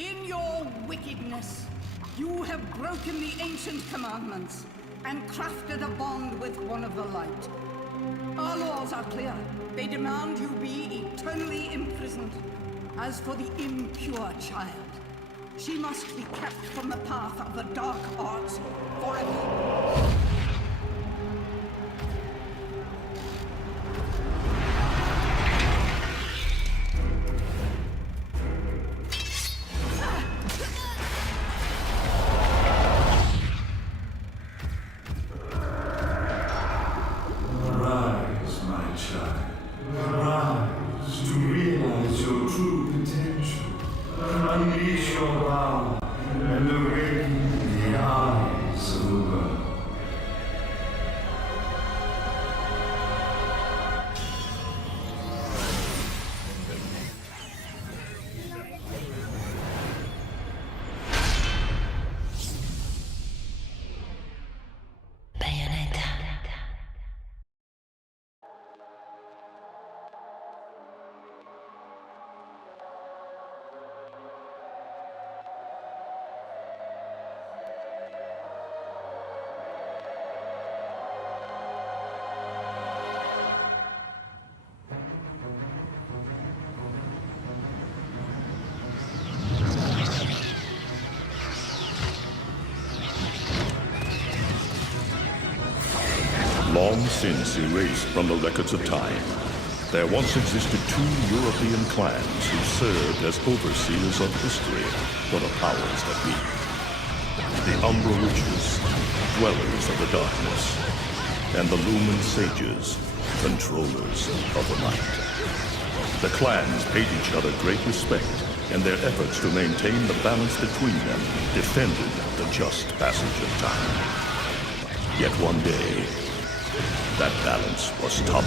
In your wickedness, you have broken the ancient commandments and crafted a bond with one of the light. Our laws are clear. They demand you be eternally imprisoned. As for the impure child, she must be kept from the path of the dark arts forever. Long since erased from the records of time, there once existed two European clans who served as overseers of history for the powers that be. The Umbra Witches, dwellers of the darkness, and the Lumen Sages, controllers of the night. The clans paid each other great respect, and their efforts to maintain the balance between them defended the just passage of time. Yet one day, that balance was toppled.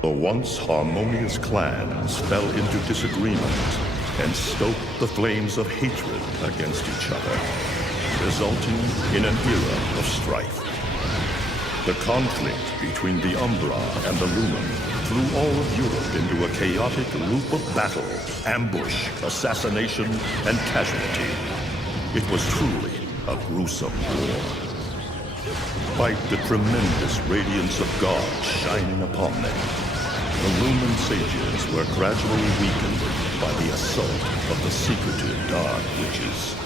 The once harmonious clans fell into disagreement and stoked the flames of hatred against each other, resulting in an era of strife. The conflict between the Umbra and the Lumen threw all of Europe into a chaotic loop of battle, ambush, assassination, and casualty. It was truly a gruesome war. Despite the tremendous radiance of God shining upon them, the Lumen Sages were gradually weakened by the assault of the secretive Dark Witches.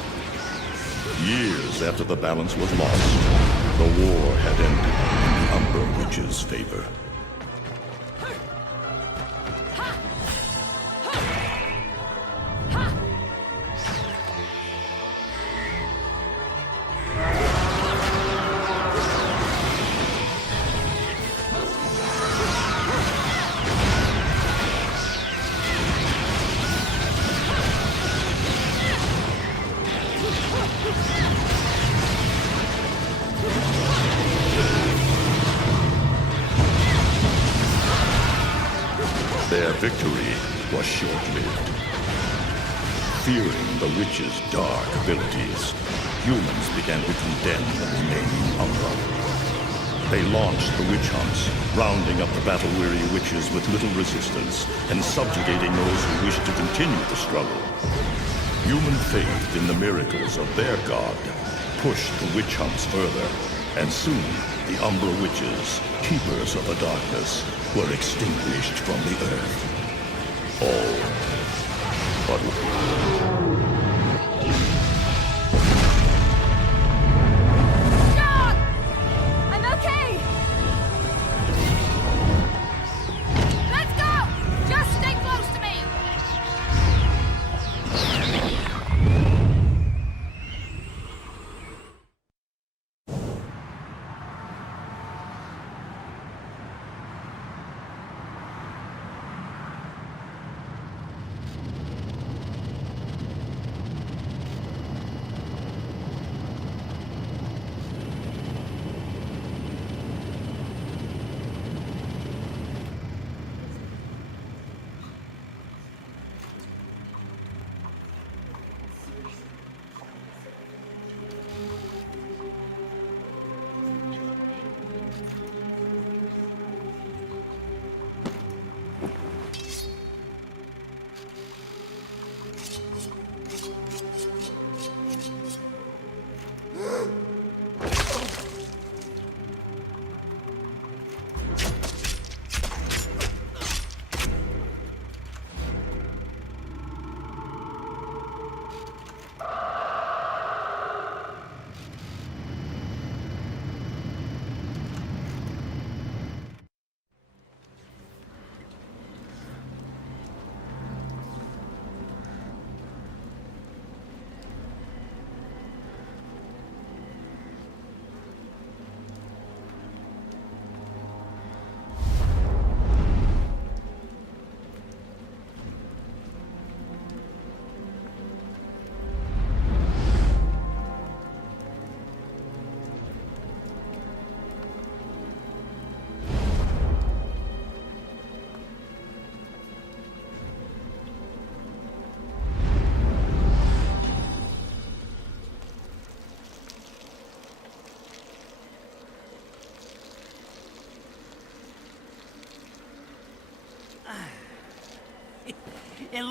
Years after the balance was lost, the war had ended in the Umbra Witches' favor. Their victory was short-lived. Fearing the witches' dark abilities, humans began to condemn the remaining Umbra. They launched the witch hunts, rounding up the battle-weary witches with little resistance and subjugating those who wished to continue the struggle. Human faith in the miracles of their god pushed the witch hunts further, and soon the Umbra Witches, keepers of the darkness, were extinguished from the earth. All but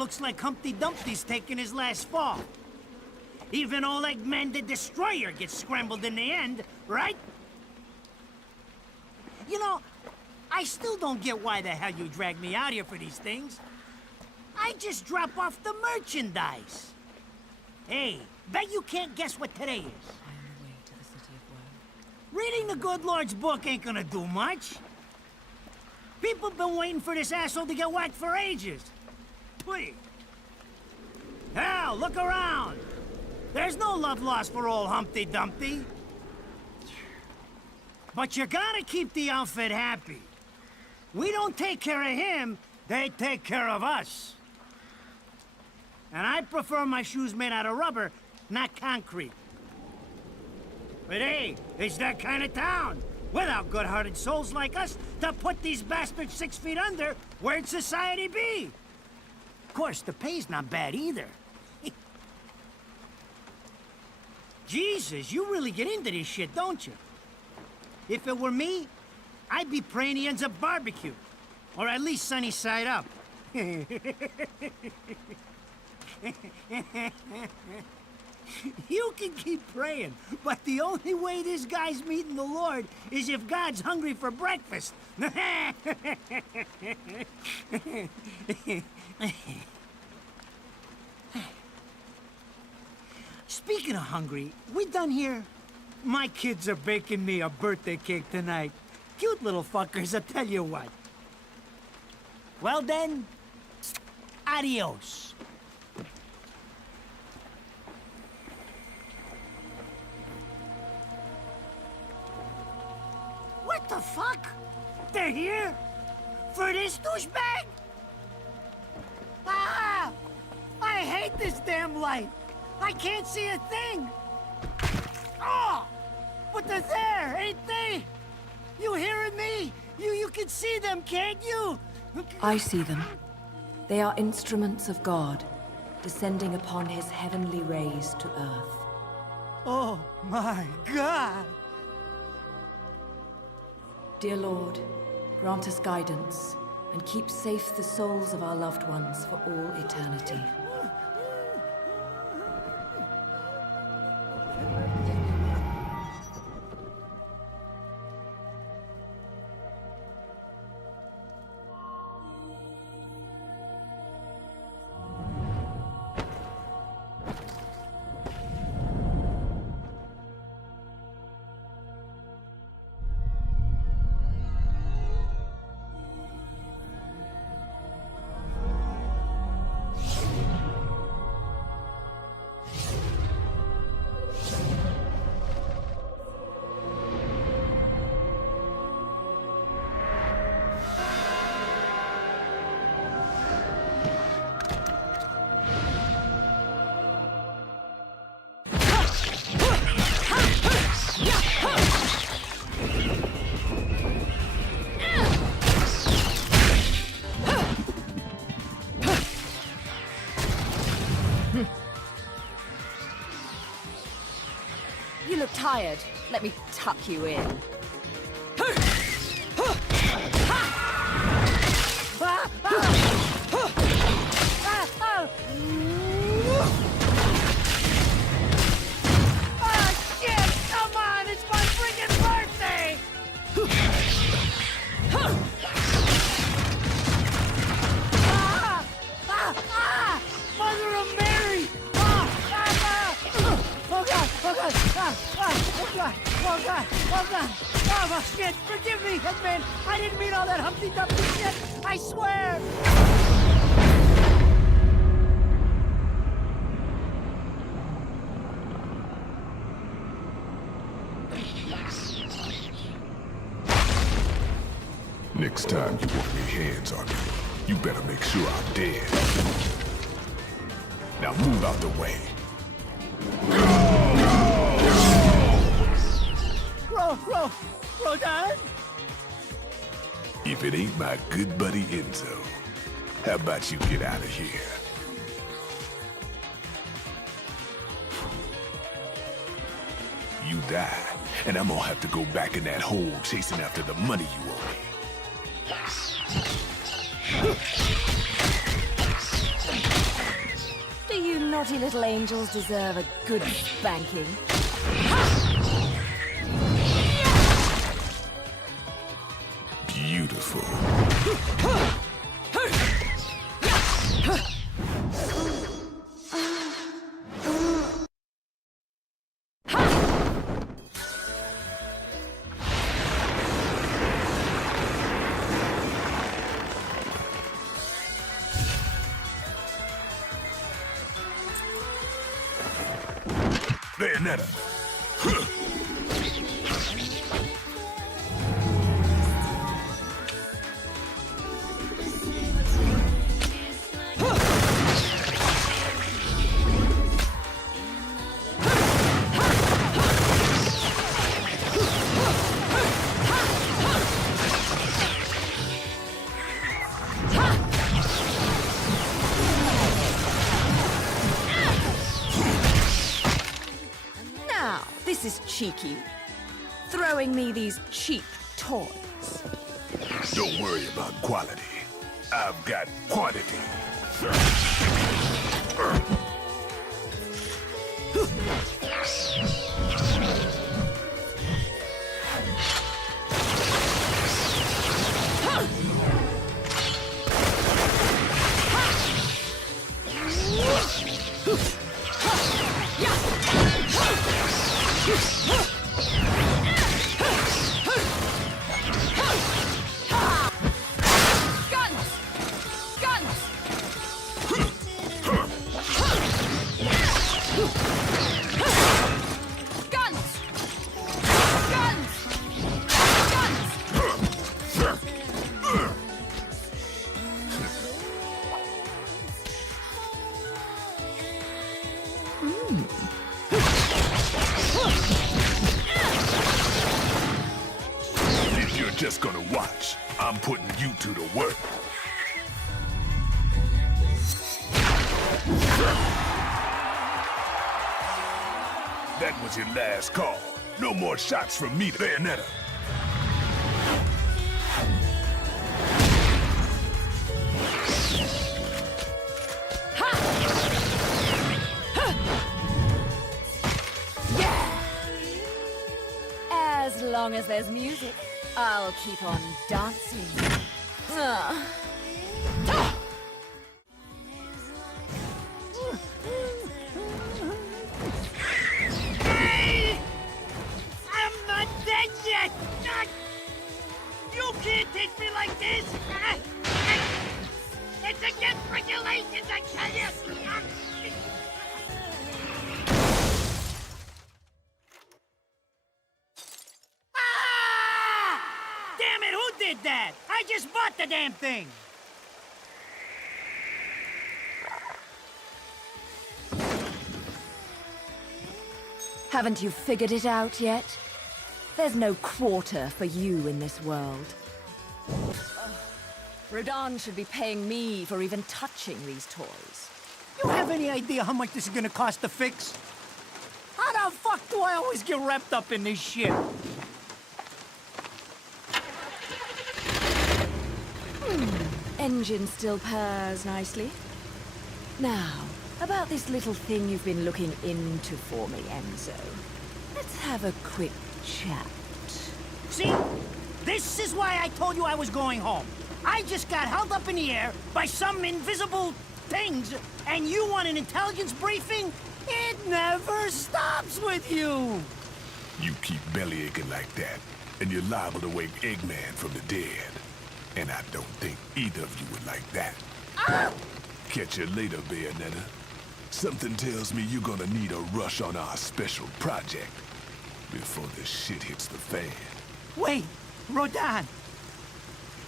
looks like Humpty Dumpty's taking his last fall. Even old Eggman the Destroyer gets scrambled in the end, right? You know, I still don't get why the hell you dragged me out here for these things. I just drop off the merchandise. Hey, bet you can't guess what today is. I am the way to the city of woe. Reading the good Lord's book ain't gonna do much. People been waiting for this asshole to get whacked for ages. Please. Hell, look around. There's no love lost for old Humpty Dumpty. But you gotta keep the outfit happy. We don't take care of him, they take care of us. And I prefer my shoes made out of rubber, not concrete. But hey, it's that kind of town. Without good-hearted souls like us to put these bastards 6 feet under, where'd society be? Of course, the pay's not bad either. Jesus, you really get into this shit, don't you? If it were me, I'd be praying he ends up barbecue. Or at least sunny side up. You can keep praying, but the only way this guy's meeting the Lord is if God's hungry for breakfast. Speaking of hungry, we done here? My kids are baking me a birthday cake tonight. Cute little fuckers, I'll tell you what. Well then, adios. What the fuck? They're here? For this douchebag? Ah! I hate this damn light. I can't see a thing. Oh! But they're there, ain't they? You hearing me? You can see them, can't you? I see them. They are instruments of God, descending upon his heavenly rays to earth. Oh my God! Dear Lord, grant us guidance and keep safe the souls of our loved ones for all eternity. You look tired. Let me tuck you in. Shit! Come on! It's my freaking birthday! Mother of Mary! Oh God! Oh God! Oh God! Oh God! Oh God! Oh shit! Forgive me, Hitman! I didn't mean all that Humpty Dumpty shit! I swear! Next time you want your hands on me, you better make sure I'm dead. Now move out the way. Rodan? If it ain't my good buddy Enzo, how about you get out of here? You die, and I'm gonna have to go back in that hole chasing after the money you owe me. naughty little angels deserve a good spanking. Beautiful. Bayonetta. This is cheeky. Throwing me these cheap toys. Don't worry about quality. I've got quantity. If you're just gonna watch, I'm putting you to the work. That was your last call. No more shots from me, Bayonetta. As long as there's music, I'll keep on dancing. Hey! I'm not dead yet! You can't take me like this! It's against regulations, I tell you! Damn it, who did that? I just bought the damn thing! Haven't you figured it out yet? There's no quarter for you in this world. Rodan should be paying me for even touching these toys. You have any idea how much this is gonna cost to fix? How the fuck do I always get wrapped up in this shit? Engine still purrs nicely. Now, about this little thing you've been looking into for me, Enzo. Let's have a quick chat. See? This is why I told you I was going home. I just got held up in the air by some invisible things, and you want an intelligence briefing? It never stops with you! You keep bellyaching like that, and you're liable to wake Eggman from the dead. And I don't think either of you would like that. Ah! Catch you later, Bayonetta. Something tells me you're gonna need a rush on our special project before this shit hits the fan. Wait, Rodan.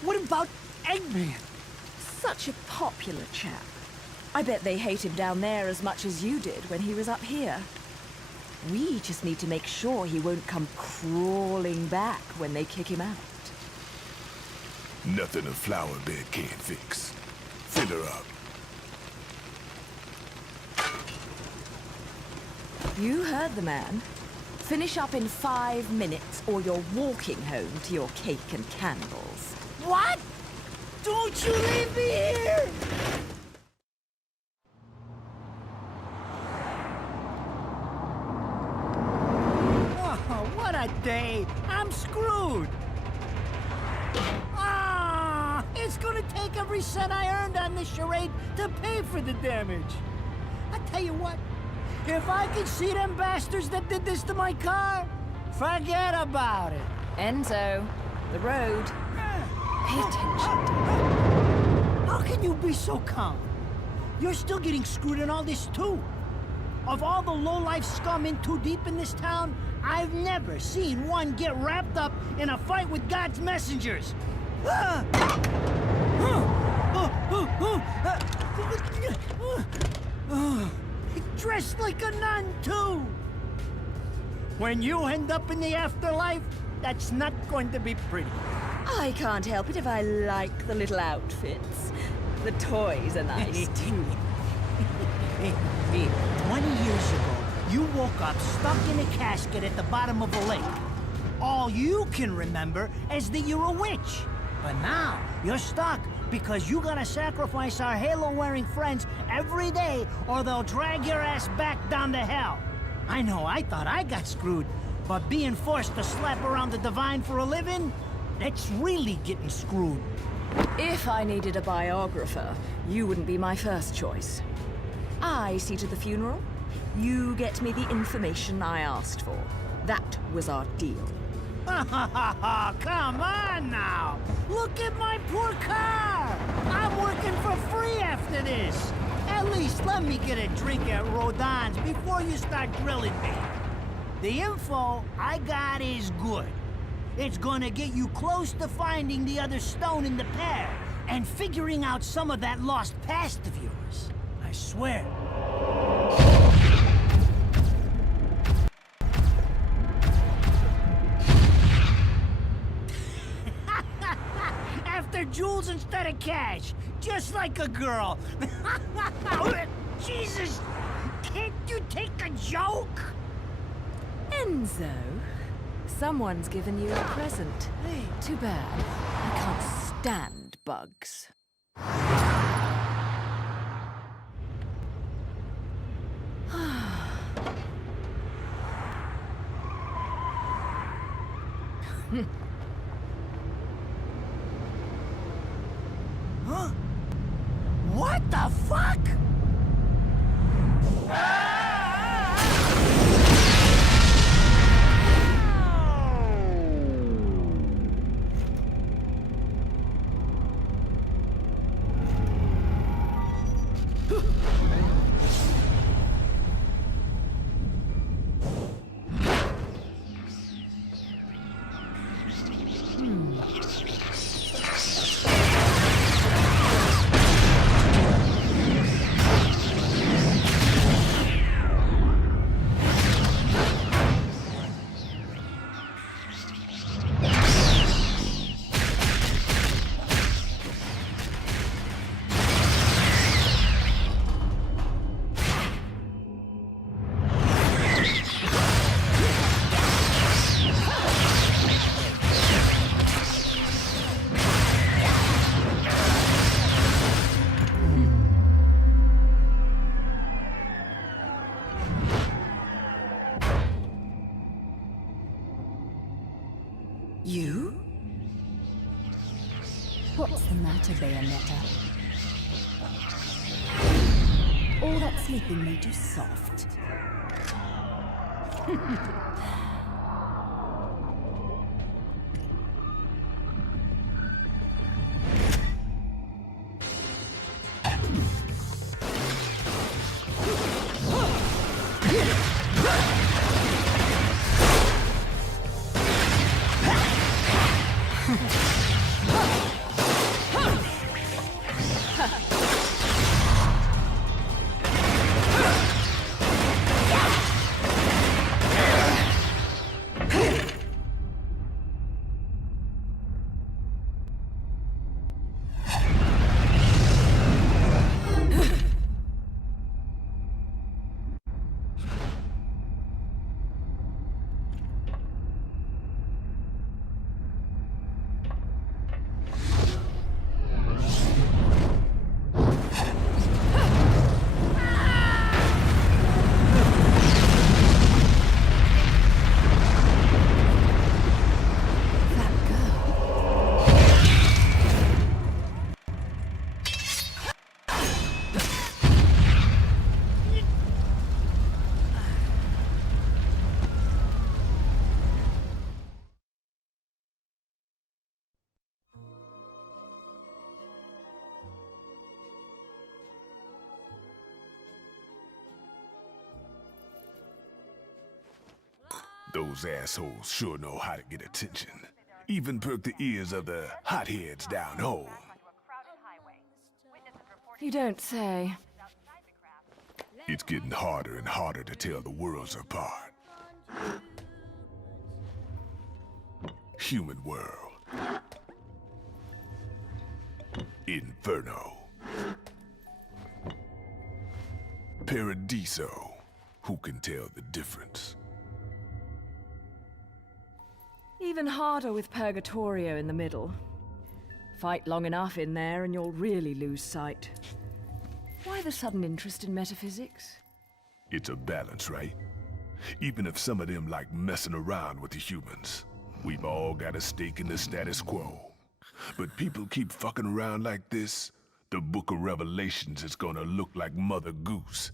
What about Eggman? Such a popular chap. I bet they hate him down there as much as you did when he was up here. We just need to make sure he won't come crawling back when they kick him out. Nothing a flower bed can't fix. Fill her up. You heard the man. Finish up in 5 minutes or you're walking home to your cake and candles. What? Don't you leave me here! day, I'm screwed. Ah, it's gonna take every cent I earned on this charade to pay for the damage. I tell you what, if I could see them bastards that did this to my car, forget about it. Enzo, the road. Pay attention. How can you be so calm? You're still getting screwed in all this too. Of all the low-life scum in too deep in this town, I've never seen one get wrapped up in a fight with God's messengers. Dressed like a nun, too. When you end up in the afterlife, that's not going to be pretty. I can't help it if I like the little outfits. The toys are nice, too. Hey, 20 years ago, you woke up stuck in a casket at the bottom of a lake. All you can remember is that you're a witch. But now, you're stuck because you gotta sacrifice our halo-wearing friends every day or they'll drag your ass back down to hell. I know, I thought I got screwed, but being forced to slap around the divine for a living, that's really getting screwed. If I needed a biographer, you wouldn't be my first choice. I see to the funeral. You get me the information I asked for. That was our deal. Come on now! Look at my poor car! I'm working for free after this! At least let me get a drink at Rodon's before you start grilling me. The info I got is good. It's gonna get you close to finding the other stone in the pair and figuring out some of that lost past of yours. I swear. After jewels instead of cash, just like a girl. Jesus, can't you take a joke? Enzo, someone's given you a present. Too bad. I can't stand bugs. Huh? What the fuck? You? What's the matter, Bayonetta? All that sleeping made you soft. Those assholes sure know how to get attention. Even perk the ears of the hotheads down home. You don't say. It's getting harder and harder to tell the worlds apart. Human world. Inferno. Paradiso. Who can tell the difference? Even harder with Purgatorio in the middle. Fight long enough in there and you'll really lose sight. Why the sudden interest in metaphysics? It's a balance, right? Even if some of them like messing around with the humans. We've all got a stake in the status quo. But people keep fucking around like this, the Book of Revelations is gonna look like Mother Goose.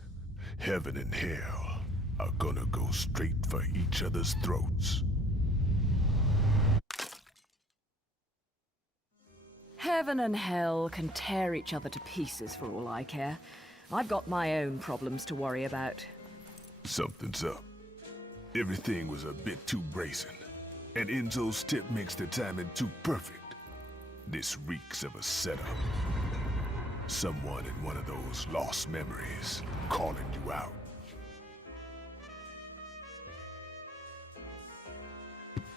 Heaven and hell are gonna go straight for each other's throats. Heaven and hell can tear each other to pieces for all I care. I've got my own problems to worry about. Something's up. Everything was a bit too brazen, and Enzo's tip makes the timing too perfect. This reeks of a setup. Someone in one of those lost memories calling you out.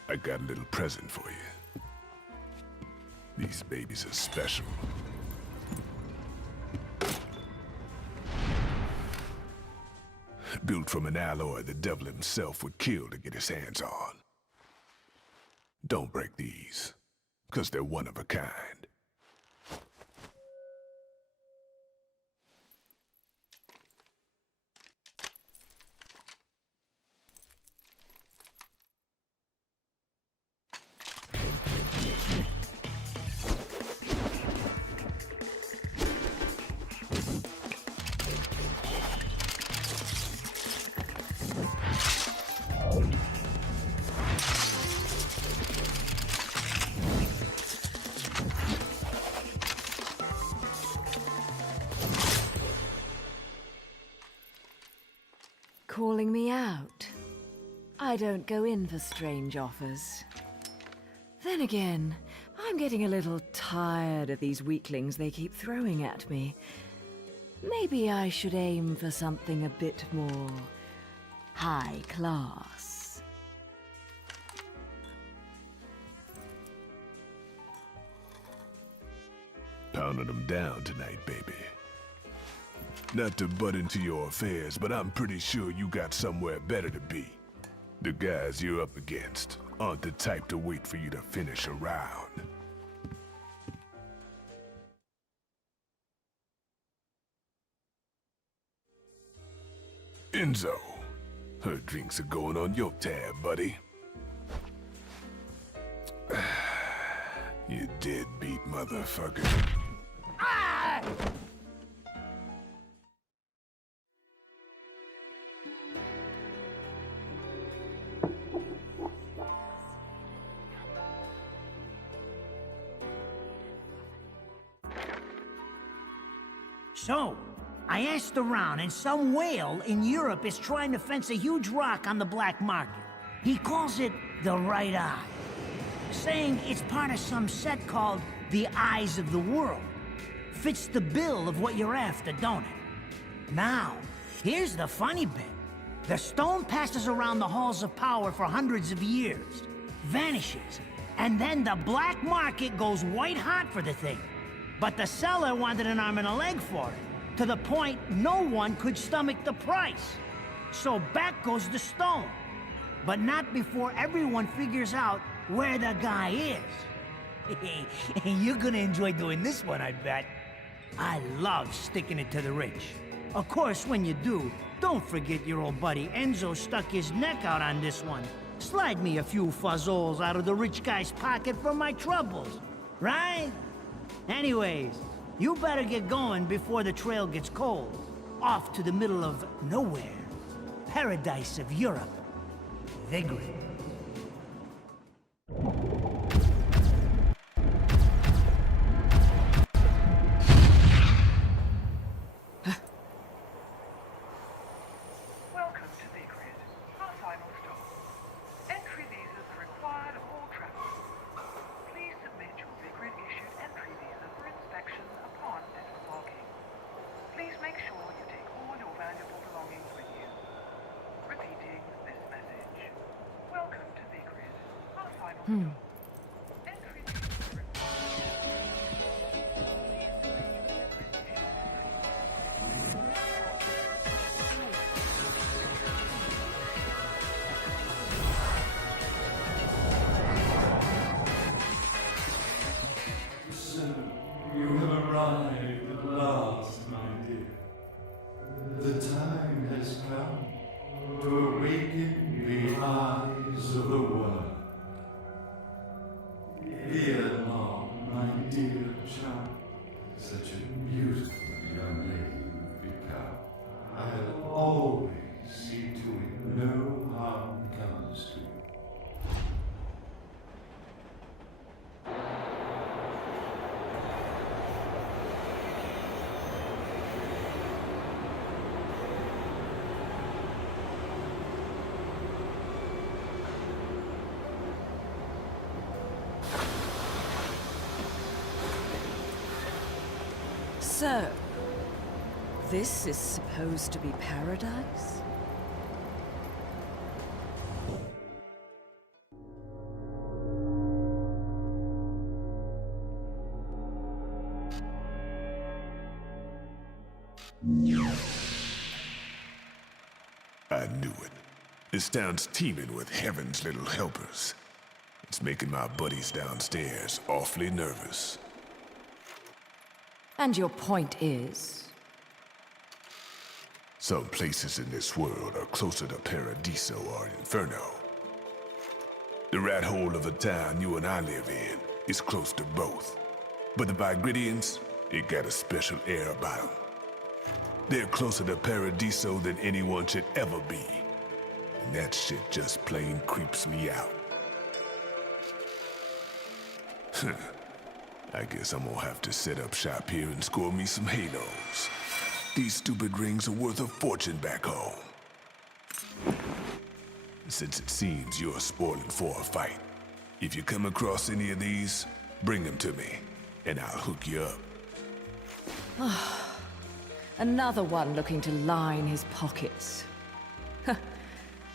I got a little present for you. These babies are special. Built from an alloy the devil himself would kill to get his hands on. Don't break these, 'cause they're one of a kind. Calling me out. I don't go in for strange offers. Then again, I'm getting a little tired of these weaklings they keep throwing at me. Maybe I should aim for something a bit more high class. Pounding them down tonight, baby. Not to butt into your affairs, but I'm pretty sure you got somewhere better to be. The guys you're up against aren't the type to wait for you to finish a round. Enzo, her drinks are going on your tab, buddy. You deadbeat motherfucker. Ah! So, I asked around, and some whale in Europe is trying to fence a huge rock on the black market. He calls it the right eye, saying it's part of some set called the Eyes of the World. Fits the bill of what you're after, don't it? Now, here's the funny bit. The stone passes around the halls of power for hundreds of years, vanishes, and then the black market goes white hot for the thing. But the seller wanted an arm and a leg for it, to the point no one could stomach the price. So back goes the stone. But not before everyone figures out where the guy is. You're gonna enjoy doing this one, I bet. I love sticking it to the rich. Of course, when you do, don't forget your old buddy Enzo stuck his neck out on this one. Slide me a few fuzzoles out of the rich guy's pocket for my troubles, right? Anyways, you better get going before the trail gets cold. Off to the middle of nowhere. Paradise of Europe. Vigrid. Welcome to Vigrid, our final stop. So, you have arrived at last, my dear. The time has come to awaken the eyes of the world. Ere long, my dear child, such a beautiful young lady you've become. I'll always see to it no harm comes to you. So, this is supposed to be paradise? I knew it. This town's teeming with heaven's little helpers. It's making my buddies downstairs awfully nervous. And your point is? Some places in this world are closer to Paradiso or Inferno. The rat hole of the town you and I live in is close to both. But the Vigridians, it got a special air about them. They're closer to Paradiso than anyone should ever be. And that shit just plain creeps me out. I guess I'm gonna have to set up shop here and score me some halos. These stupid rings are worth a fortune back home. Since it seems you're spoiling for a fight, if you come across any of these, bring them to me, and I'll hook you up. Another one looking to line his pockets.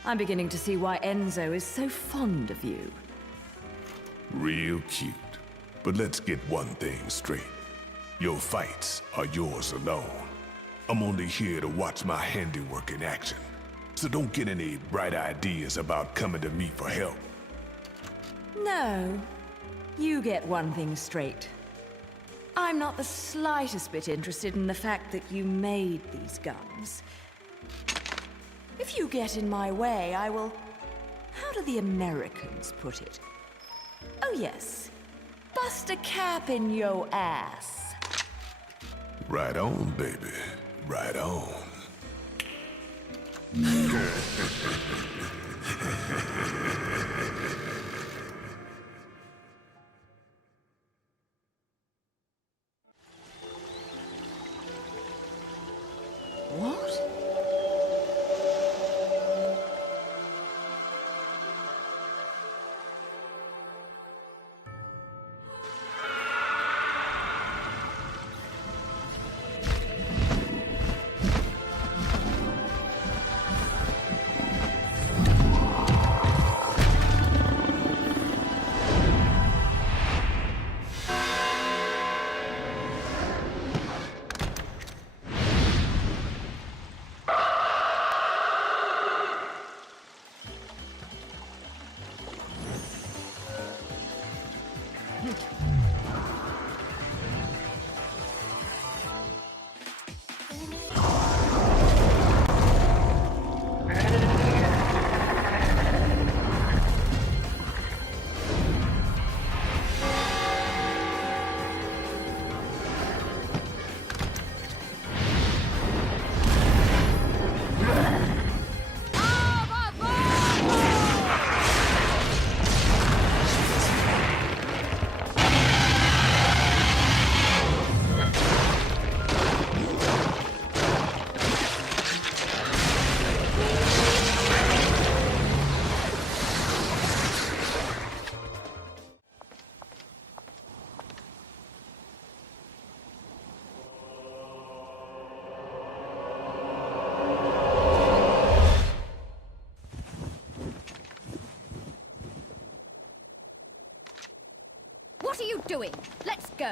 I'm beginning to see why Enzo is so fond of you. Real cute. But let's get one thing straight. Your fights are yours alone. I'm only here to watch my handiwork in action. So don't get any bright ideas about coming to me for help. No, you get one thing straight. I'm not the slightest bit interested in the fact that you made these guns. If you get in my way, I will... How do the Americans put it? Oh yes, bust a cap in yo ass. Right on, baby. Right on. What? doing? Let's go.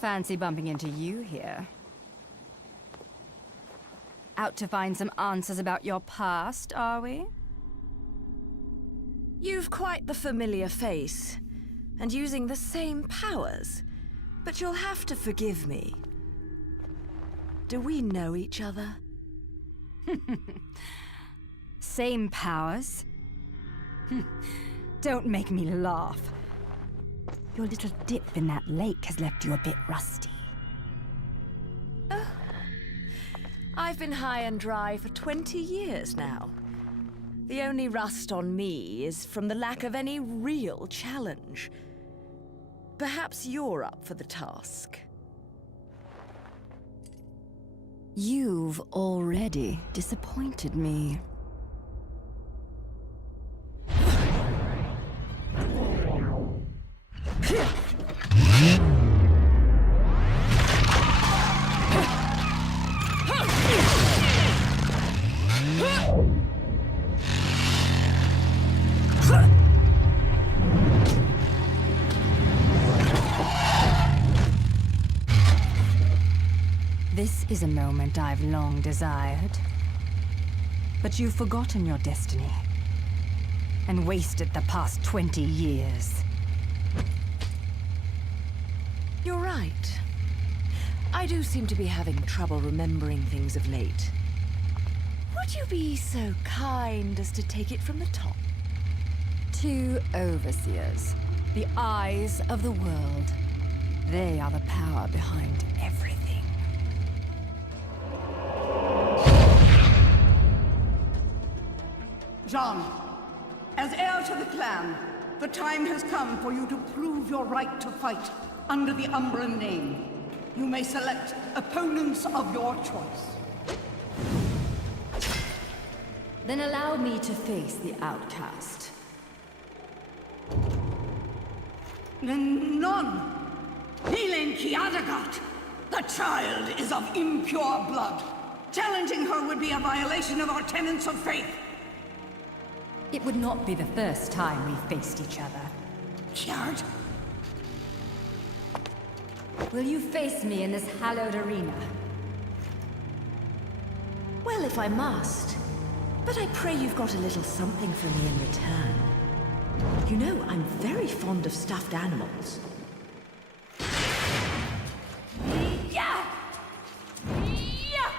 Fancy bumping into you here. Out to find some answers about your past, are we? You've quite the familiar face, and using the same powers. But you'll have to forgive me. Do we know each other? Same powers? Don't make me laugh. Your little dip in that lake has left you a bit rusty. I've been high and dry for 20 years now. The only rust on me is from the lack of any real challenge. Perhaps you're up for the task. You've already disappointed me. This is a moment I've long desired. But you've forgotten your destiny and wasted the past 20 years. You're right. I do seem to be having trouble remembering things of late. Would you be so kind as to take it from the top? 2 overseers. The eyes of the world. They are the power behind everything. Jean, as heir to the clan, the time has come for you to prove your right to fight under the Umbran name. You may select opponents of your choice. Then allow me to face the outcast. None. Helen Kiadagat. The child is of impure blood. Challenging her would be a violation of our tenets of faith. It would not be the first time we faced each other. Kiard? Will you face me in this hallowed arena? Well, if I must. But I pray you've got a little something for me in return. You know, I'm very fond of stuffed animals. Yeah! Yeah!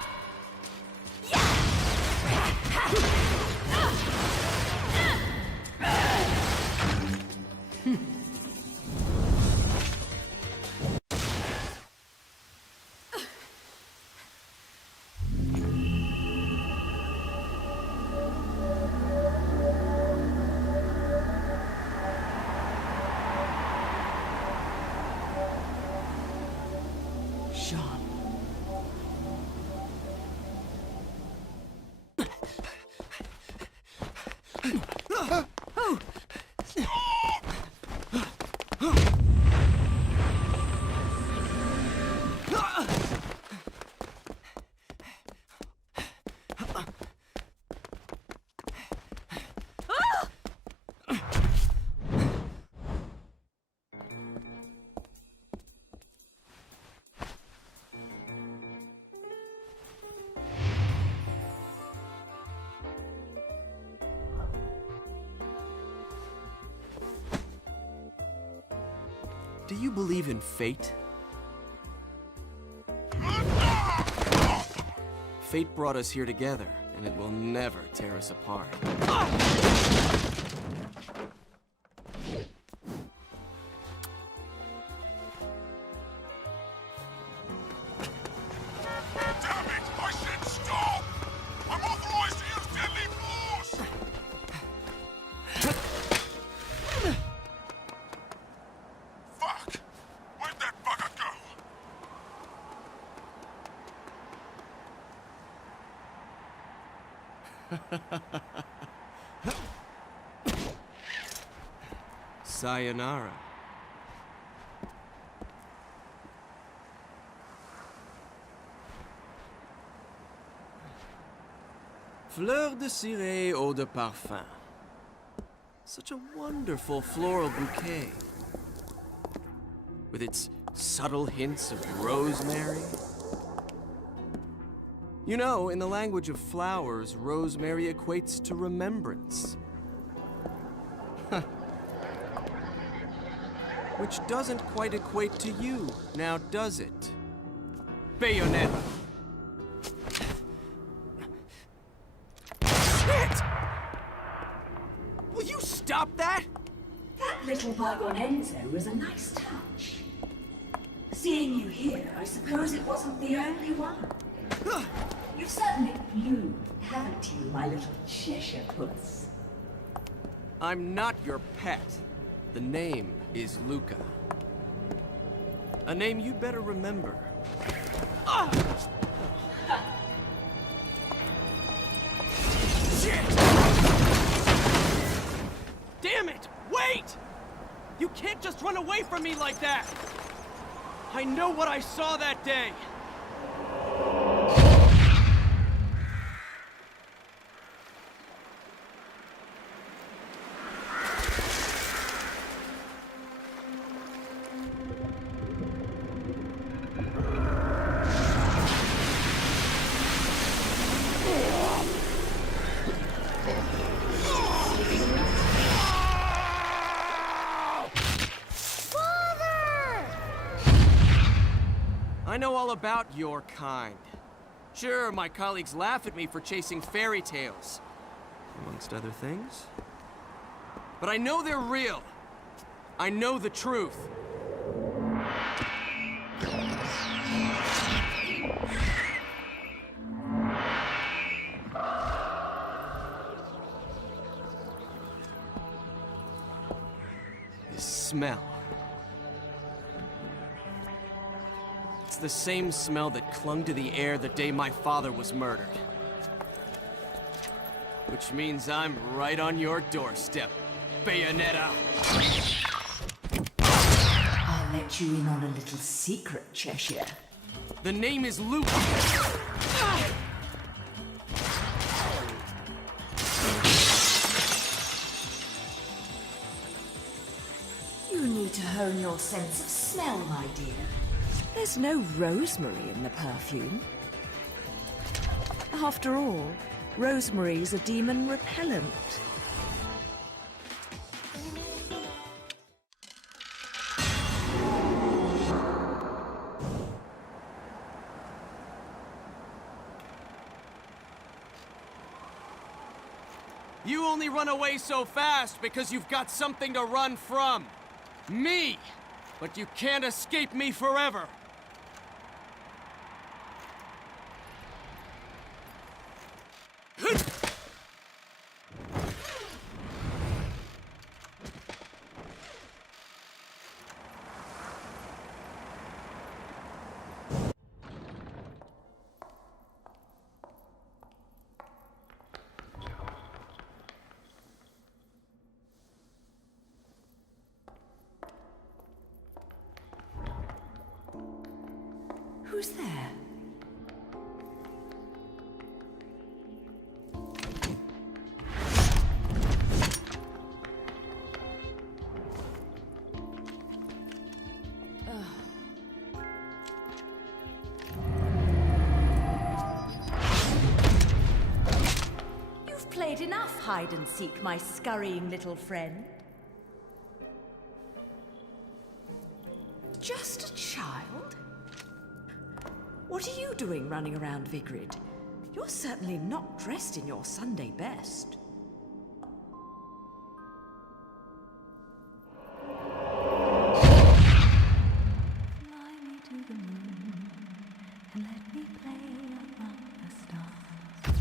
Do you believe in fate? Fate brought us here together, and it will never tear us apart. Sayonara. Fleur de ciré eau de parfum. Such a wonderful floral bouquet. With its subtle hints of rosemary. You know, in the language of flowers, rosemary equates to remembrance. Which doesn't quite equate to you, now does it? Bayonetta! Shit! Will you stop that? That little Bayonetta was a nice touch. Seeing you here, I suppose it wasn't the only one. You've certainly bloomed, haven't you, my little Cheshire puss? I'm not your pet. The name is Luca. A name you'd better remember. Shit! Damn it! Wait! You can't just run away from me like that! I know what I saw that day! I know all about your kind. Sure, my colleagues laugh at me for chasing fairy tales, amongst other things. But I know they're real. I know the truth. This smell. It's the same smell that clung to the air the day my father was murdered. Which means I'm right on your doorstep, Bayonetta. I'll let you in on a little secret, Cheshire. The name is Luke. You need to hone your sense of smell, my dear. There's no rosemary in the perfume. After all, rosemary's a demon repellent. You only run away so fast because you've got something to run from. Me! But you can't escape me forever. Who's there? You've played enough hide and seek, my scurrying little friend. Just a child? What are you doing running around Vigrid? You're certainly not dressed in your Sunday best. Fly me to the moon and let me play among the stars.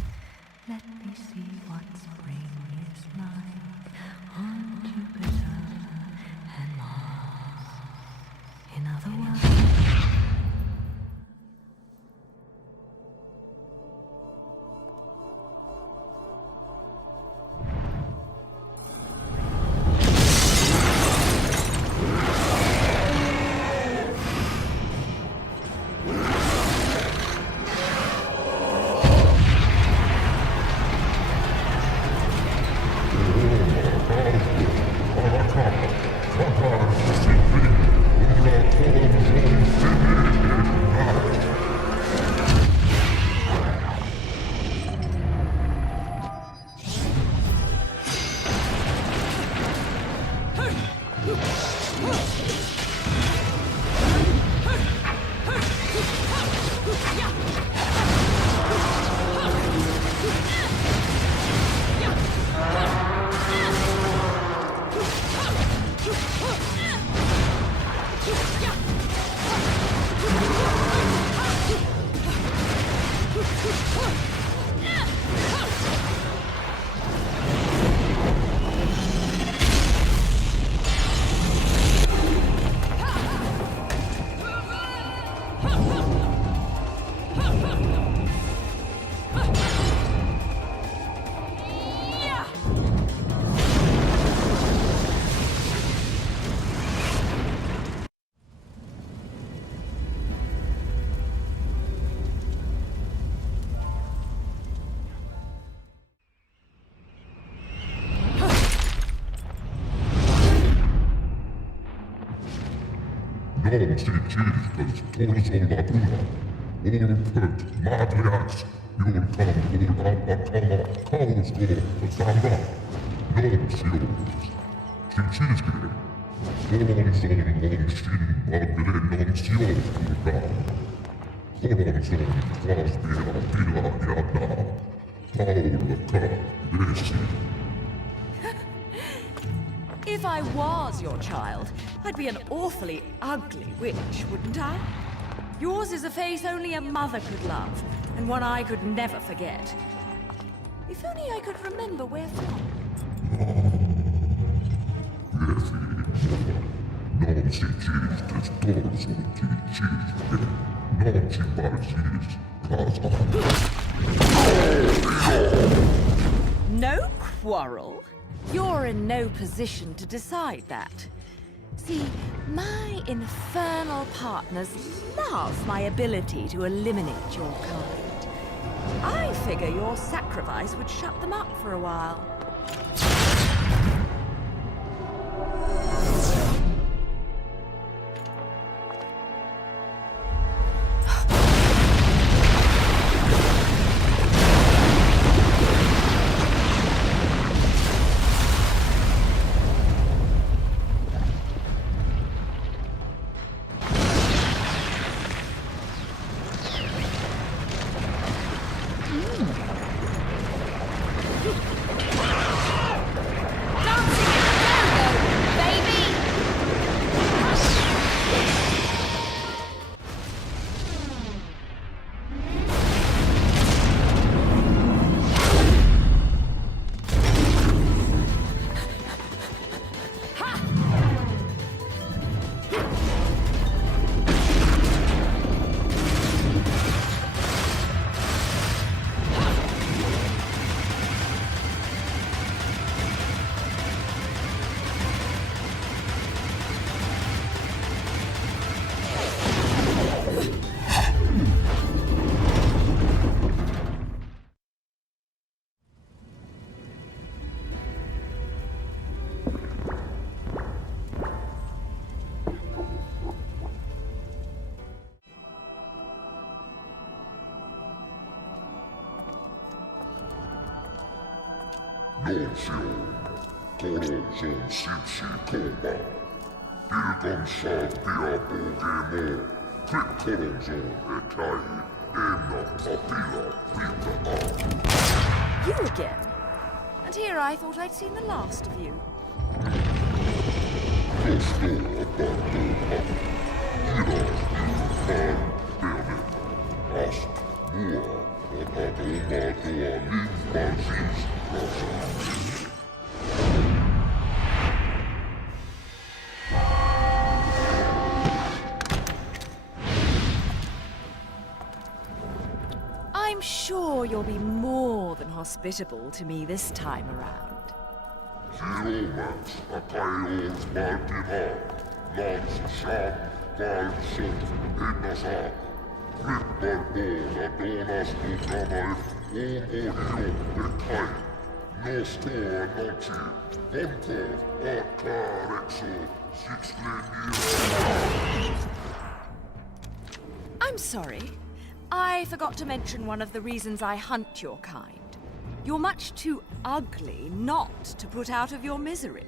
Let me see what spring is like on Jupiter and Mars. In other words, Non si circus todos on la puna. All pert madriax, you'll come all abacama, caos go, samba. Non si oes. Si circus. Non son non sin bagre non si oes purga. Non son quas vera pila iada. Paul ca, desi. If I was your child, I'd be an awfully ugly witch, wouldn't I? Yours is a face only a mother could love, and one I could never forget. If only I could remember where from. Non si cistes torso ti cispe, non ci parcis casa. No quarrel? You're in no position to decide that. See, my infernal partners love my ability to eliminate your kind. I figure your sacrifice would shut them up for a while. Non sium, toron son sipsi toba. Ilgon saltia bogemo, clic toron son etai, emna papila vita a. You again? And here I thought I'd seen the last of you. Costo abando ha. Iras ilfan bene. Ast mua, abadoma doa limbasis rasa. I'm sure you'll be more than hospitable to me this time around. Romans, Achaeos Martina, Lans Sham, Valsum, Ennasak, Ripparbona, Donas Utamae, Omorio, Ekai, Nostor Noci, Bontor, Acarexo, Sixlenia. I'm sorry. I forgot to mention one of the reasons I hunt your kind. You're much too ugly not to put out of your misery.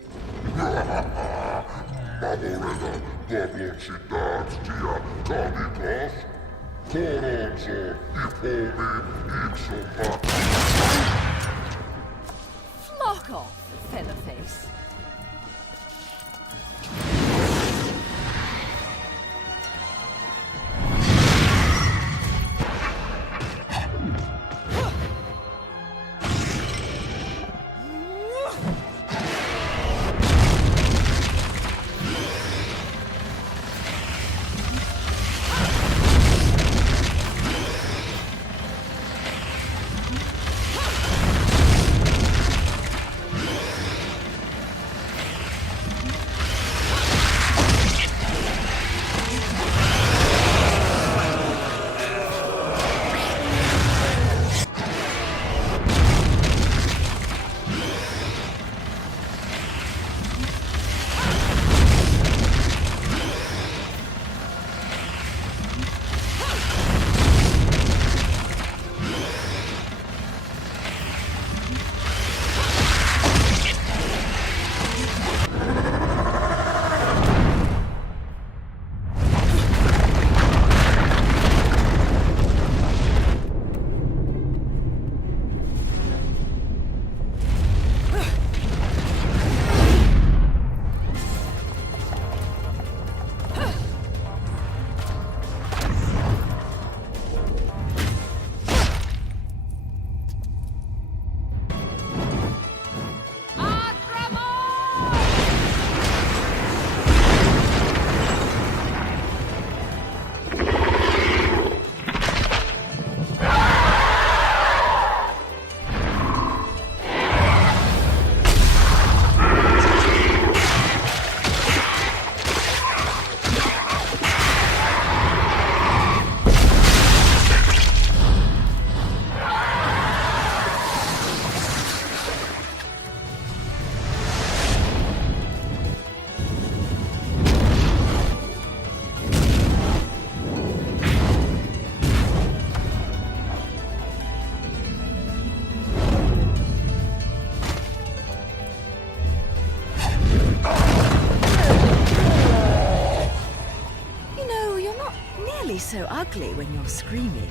Mamorena, Dobloncidades dia Canitas, Toronzo, Ipomi, Ipsoma. Flock off, featherface. so ugly when you're screaming.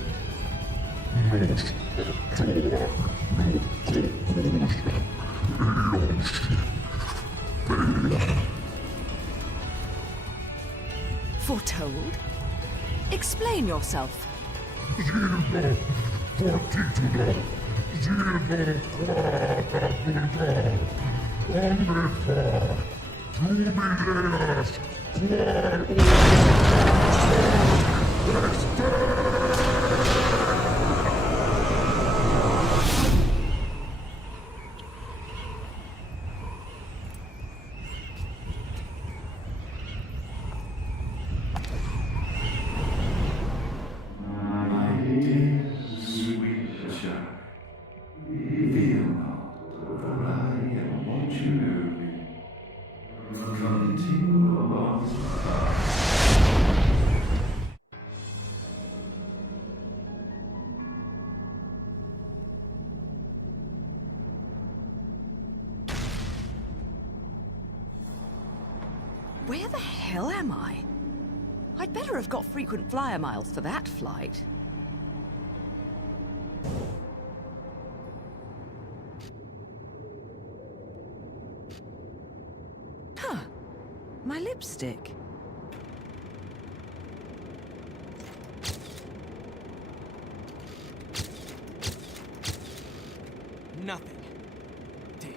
Foretold? Explain yourself. Where the hell am I? I'd better have got frequent flyer miles for that flight. Huh. My lipstick. Nothing. Damn.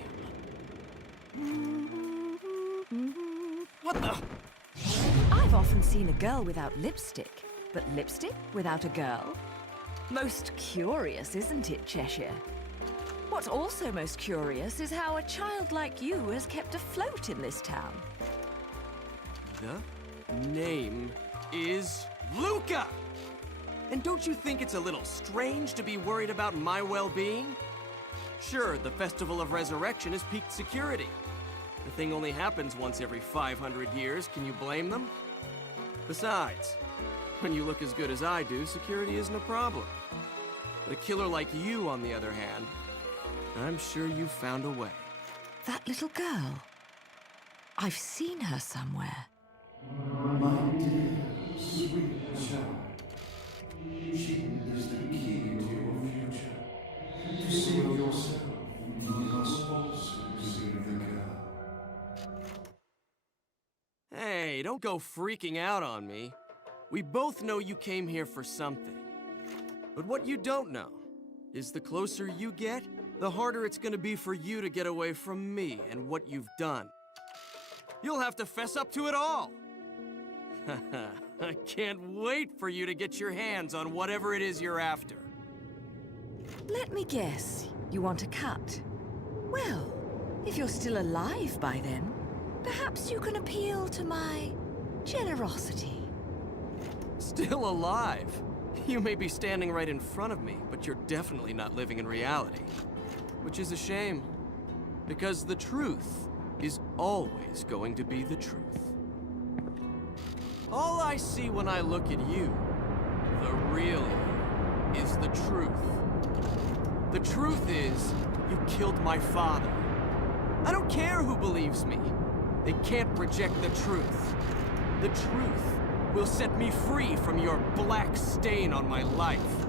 What the? I've often seen a girl without lipstick, but lipstick without a girl? Most curious, isn't it, Cheshire? What's also most curious is how a child like you has kept afloat in this town. The name is Luca! And don't you think it's a little strange to be worried about my well-being? Sure, the Festival of Resurrection is peak security. The thing only happens once every 500 years. Can you blame them? Besides, when you look as good as I do, security isn't a problem. But a killer like you, on the other hand, I'm sure you found a way. That little girl. I've seen her somewhere. My dear, sweet child, she is the key to your future. To save yourself, you must also save the girl. Hey, don't go freaking out on me. We both know you came here for something. But what you don't know is the closer you get, the harder it's gonna be for you to get away from me and what you've done. You'll have to fess up to it all. I can't wait for you to get your hands on whatever it is you're after. Let me guess, you want a cut? Well, if you're still alive by then, perhaps you can appeal to my generosity. Still alive? You may be standing right in front of me, but you're definitely not living in reality. Which is a shame, because the truth is always going to be the truth. All I see when I look at you, the real you, is the truth. The truth is, you killed my father. I don't care who believes me. They can't reject the truth. The truth will set me free from your black stain on my life.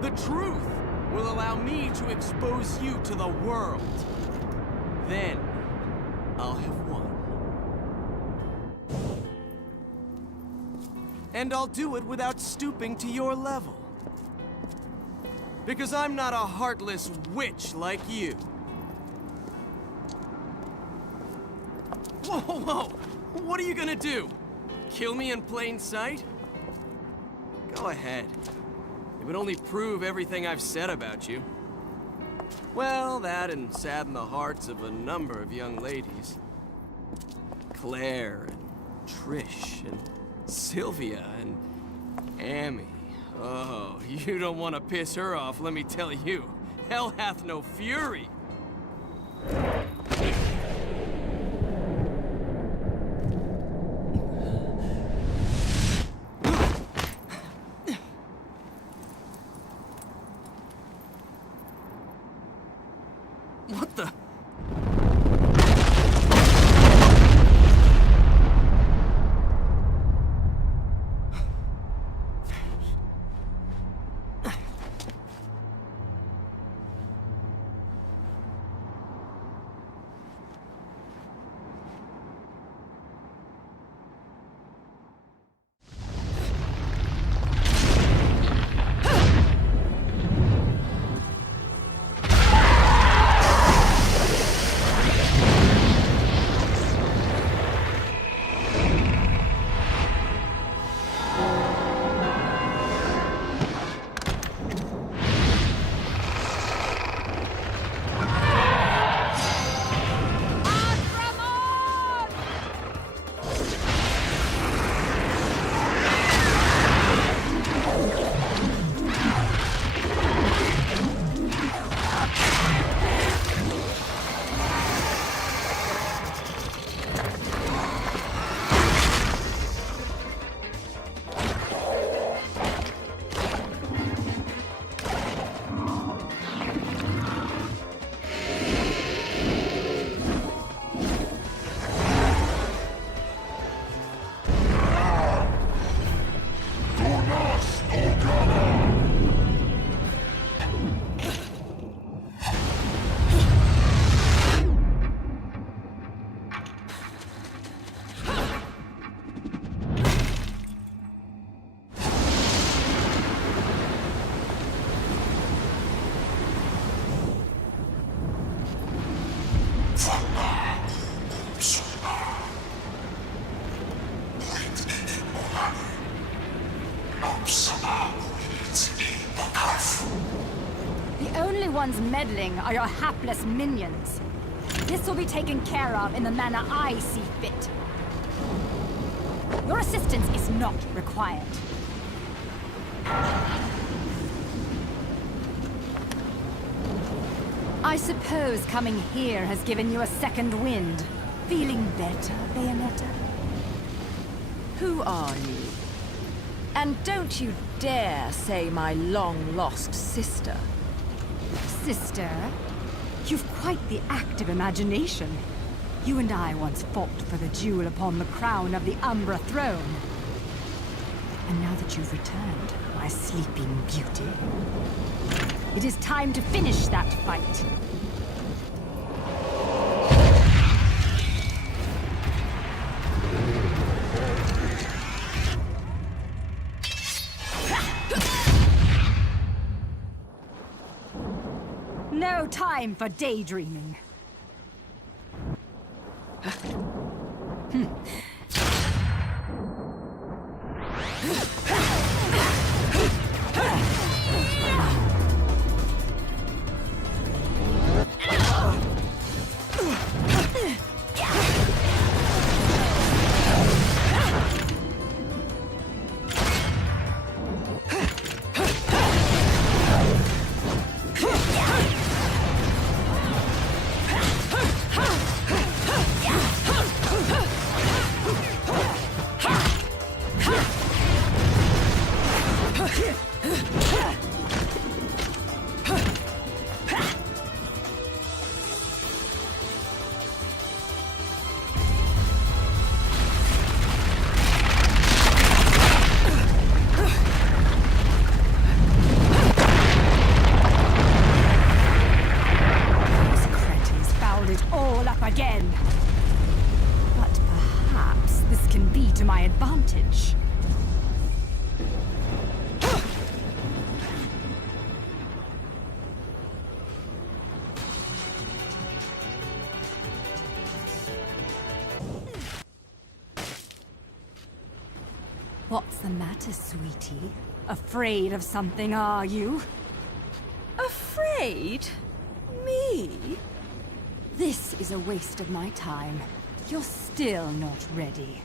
The truth will allow me to expose you to the world. Then, I'll have won. And I'll do it without stooping to your level. Because I'm not a heartless witch like you. Whoa, whoa! What are you gonna do? Kill me in plain sight? Go ahead. It would only prove everything I've said about you. Well, that and sadden the hearts of a number of young ladies. Claire and Trish and Sylvia and Amy. Oh, you don't want to piss her off, let me tell you. Hell hath no fury. What the? The only ones meddling are your hapless minions. This will be taken care of in the manner I see fit. Your assistance is not required. I suppose coming here has given you a second wind. Feeling better, Bayonetta? Who are you? And don't you dare say my long-lost sister. Sister, you've quite the active imagination. You and I once fought for the jewel upon the crown of the Umbra throne. And now that you've returned, my sleeping beauty, it is time to finish that fight. No time for daydreaming. What's the matter, sweetie? Afraid of something, are you? Afraid? Me? This is a waste of my time. You're still not ready.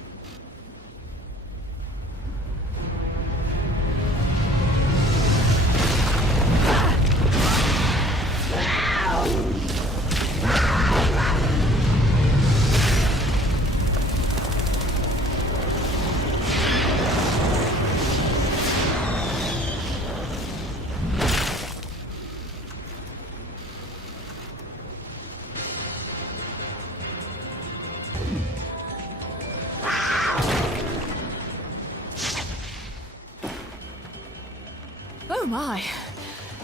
Oh my,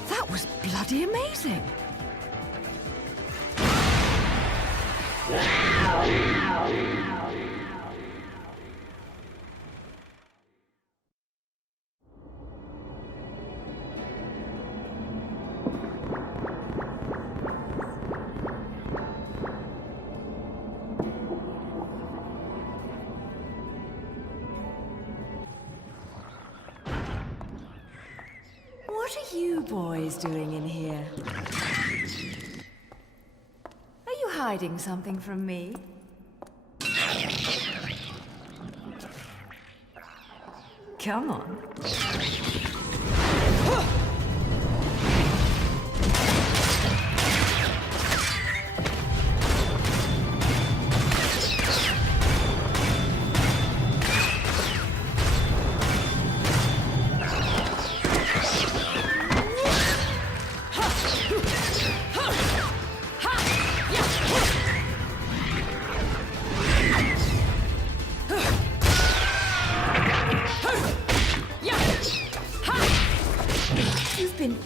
that was bloody amazing. What are you boys doing in here? Are you hiding something from me? Come on.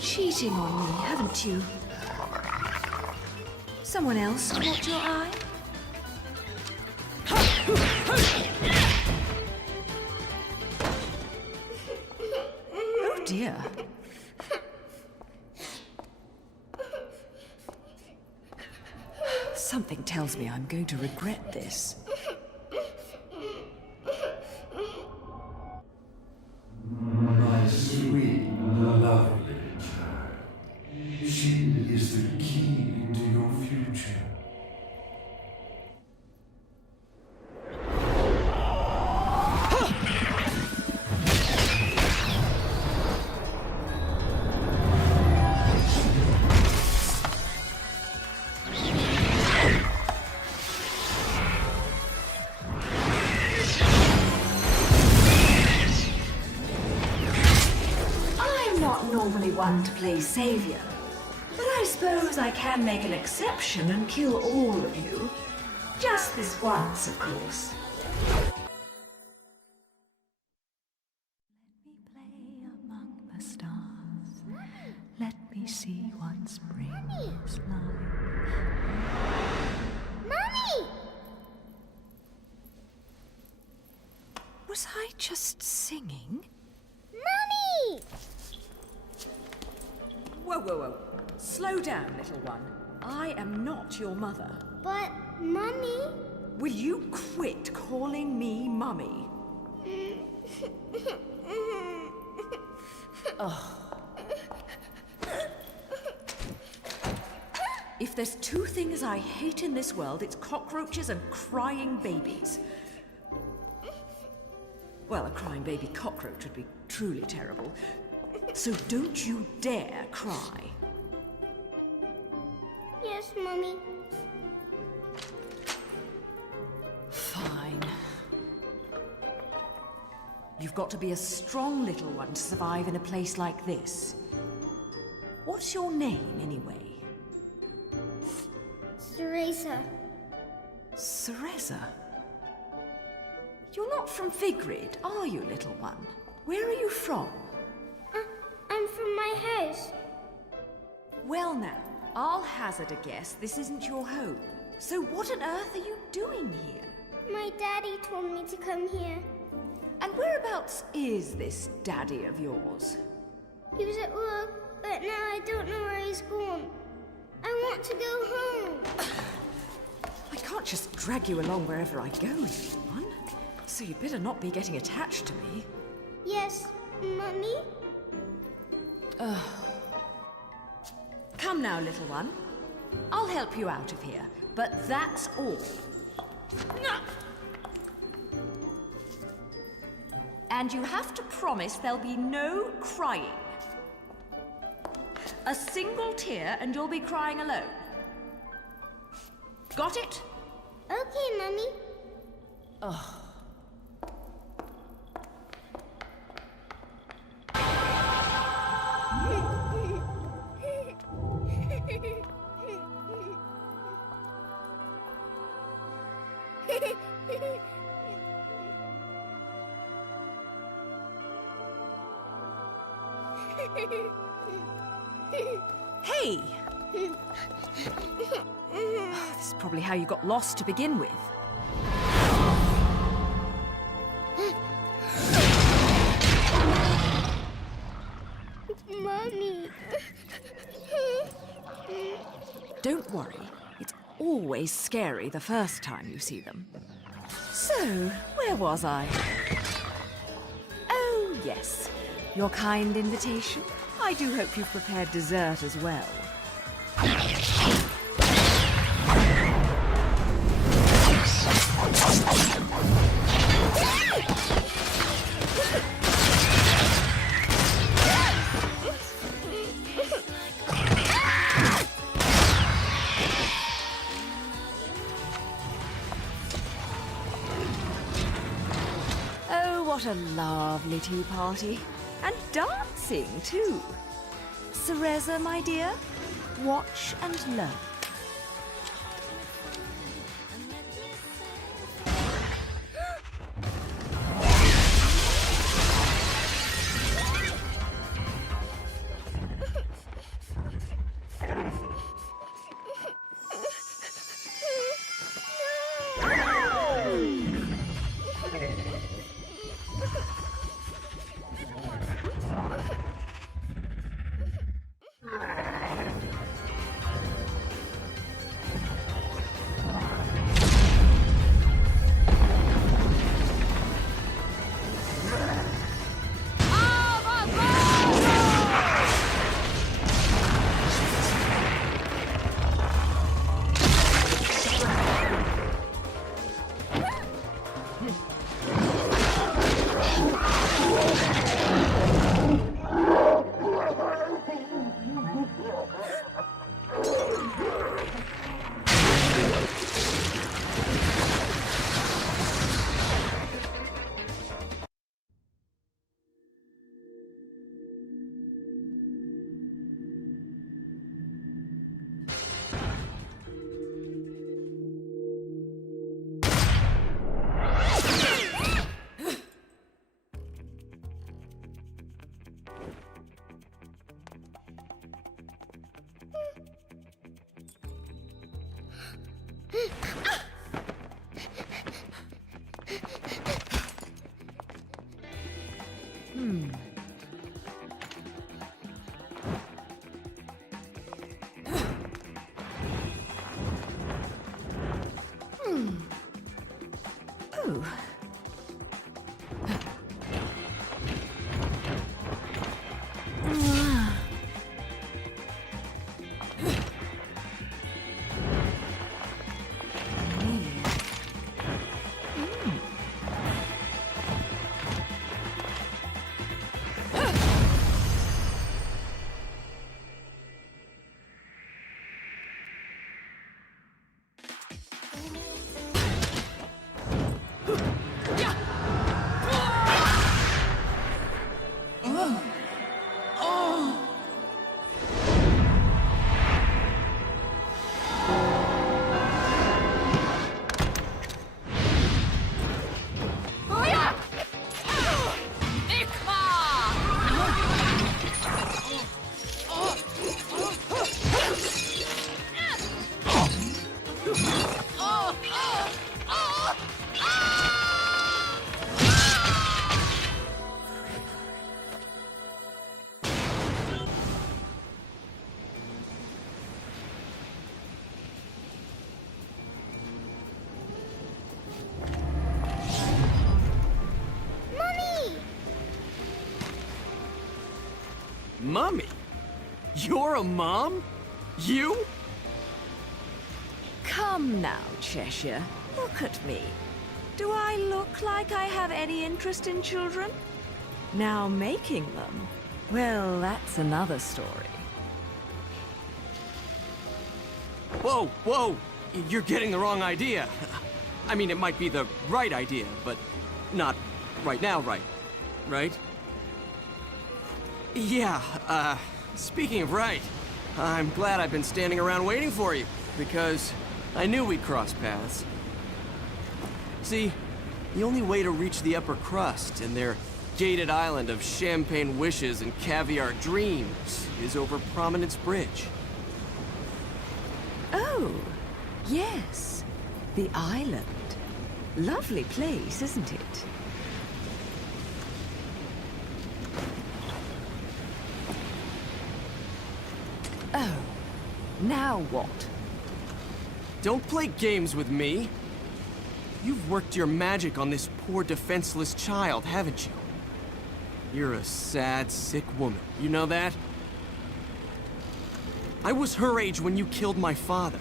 Cheating on me, haven't you? Someone else caught your eye? Oh dear. Something tells me I'm going to regret this. My sweet, lovely child. She is the key to your future. One to play savior, but I suppose I can make an exception and kill all of you. Just this once, of course. Let me play among the stars. Let me see what spring is like. Mommy! Was I just singing? Mommy! Whoa, whoa, whoa. Slow down, little one. I am not your mother. But, Mummy... Will you quit calling me Mummy? Oh. If there's two things I hate in this world, it's cockroaches and crying babies. Well, a crying baby cockroach would be truly terrible. So don't you dare cry. Yes, Mummy. Fine. You've got to be a strong little one to survive in a place like this. What's your name, anyway? Cereza. Cereza? You're not from Vigrid, are you, little one? Where are you from? I'm from my house. Well now, I'll hazard a guess this isn't your home. So what on earth are you doing here? My daddy told me to come here. And whereabouts is this daddy of yours? He was at work, but now I don't know where he's gone. I want to go home. I can't just drag you along wherever I go, little one. So you'd better not be getting attached to me. Yes, Mummy? Come now, little one. I'll help you out of here, but that's all. No. And you have to promise there'll be no crying. A single tear and you'll be crying alone. Got it? Okay, Mummy. Ugh. Hey! This is probably how you got lost to begin with. Mommy. Don't worry. It's always scary the first time you see them. So, where was I? Oh, yes. Your kind invitation. I do hope you've prepared dessert as well. Oh, what a lovely tea party. And dancing, too. Cereza, my dear, watch and learn. Oh. Mummy? You're a mom? You? Come now, Cheshire. Look at me. Do I look like I have any interest in children? Now making them, well, that's another story. Whoa, whoa! You're getting the wrong idea. I mean, it might be the right idea, but not right now, right? Yeah, speaking of right, I'm glad I've been standing around waiting for you, because I knew we'd cross paths. See, the only way to reach the upper crust and their gated island of champagne wishes and caviar dreams is over Prominence Bridge. Oh, yes. The island. Lovely place, isn't it? Oh, now what? Don't play games with me. You've worked your magic on this poor defenseless child, haven't you? You're a sad, sick woman. You know that? I was her age when you killed my father.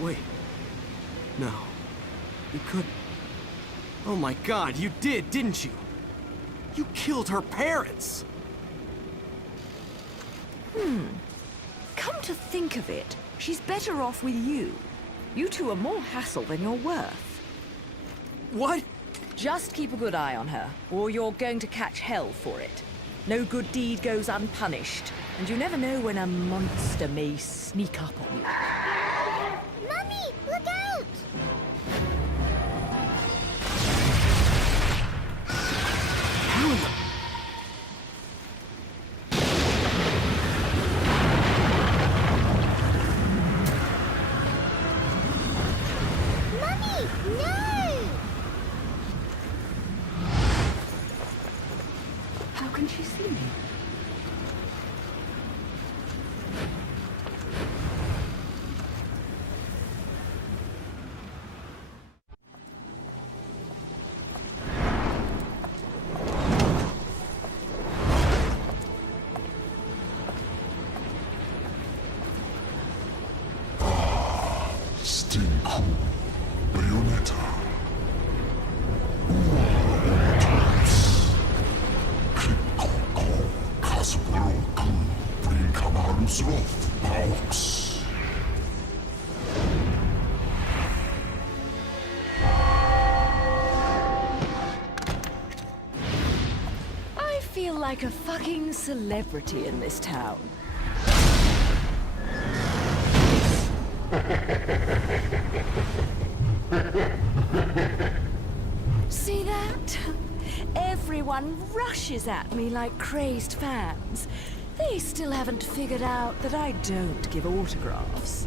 Wait. No. You couldn't. Oh my God, you did, didn't you? You killed her parents! Come to think of it, she's better off with you. You two are more hassle than you're worth. What? Just keep a good eye on her, or you're going to catch hell for it. No good deed goes unpunished, and you never know when a monster may sneak up on you. Mummy, look out! Mummy, no! How can she see me? Bayonetta. I feel like a fucking celebrity in this town. See that? Everyone rushes at me like crazed fans. They still haven't figured out that I don't give autographs.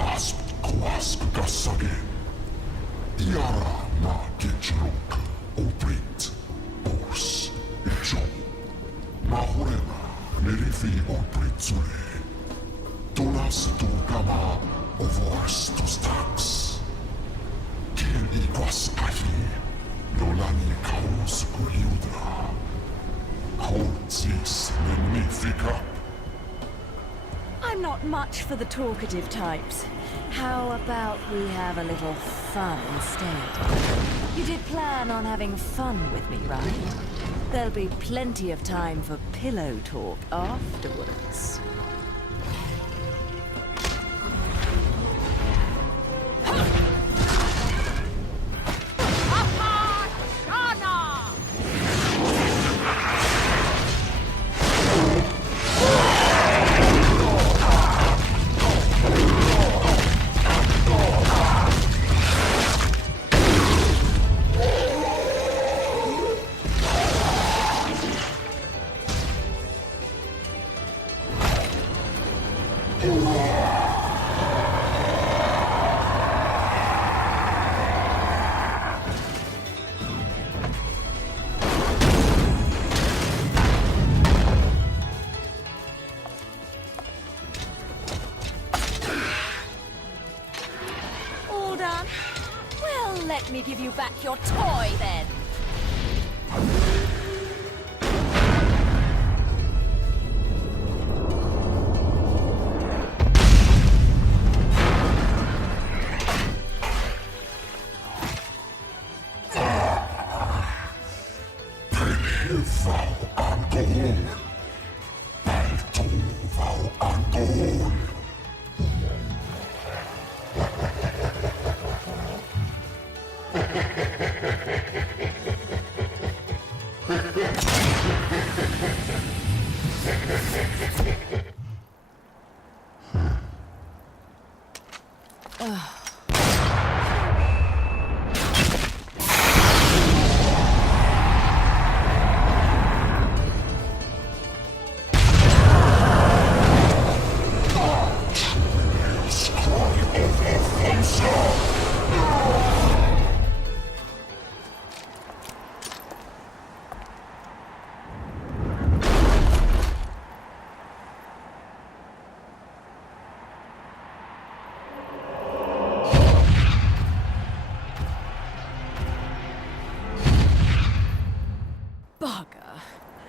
asp koask gasage. Iara na gechirok obrit os ejo. Mahorena nerifi obritsure. Todas tu gama ovors tus tax. Kiel iguas ahi. Nolani kaos kuliudra. Holtzis magnifica. I'm not much for the talkative types. How about we have a little fun instead? You did plan on having fun with me, right? There'll be plenty of time for pillow talk afterwards. Let me give you back your toy, then.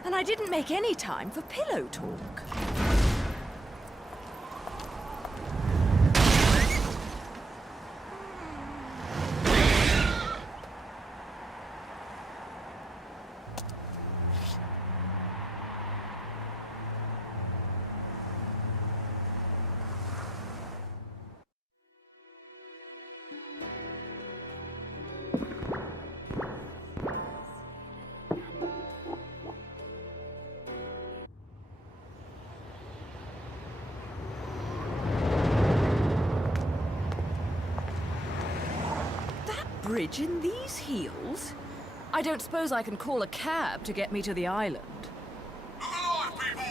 And I didn't make any time for pillow talk. Bridge in these heels? I don't suppose I can call a cab to get me to the island. Look alive, people!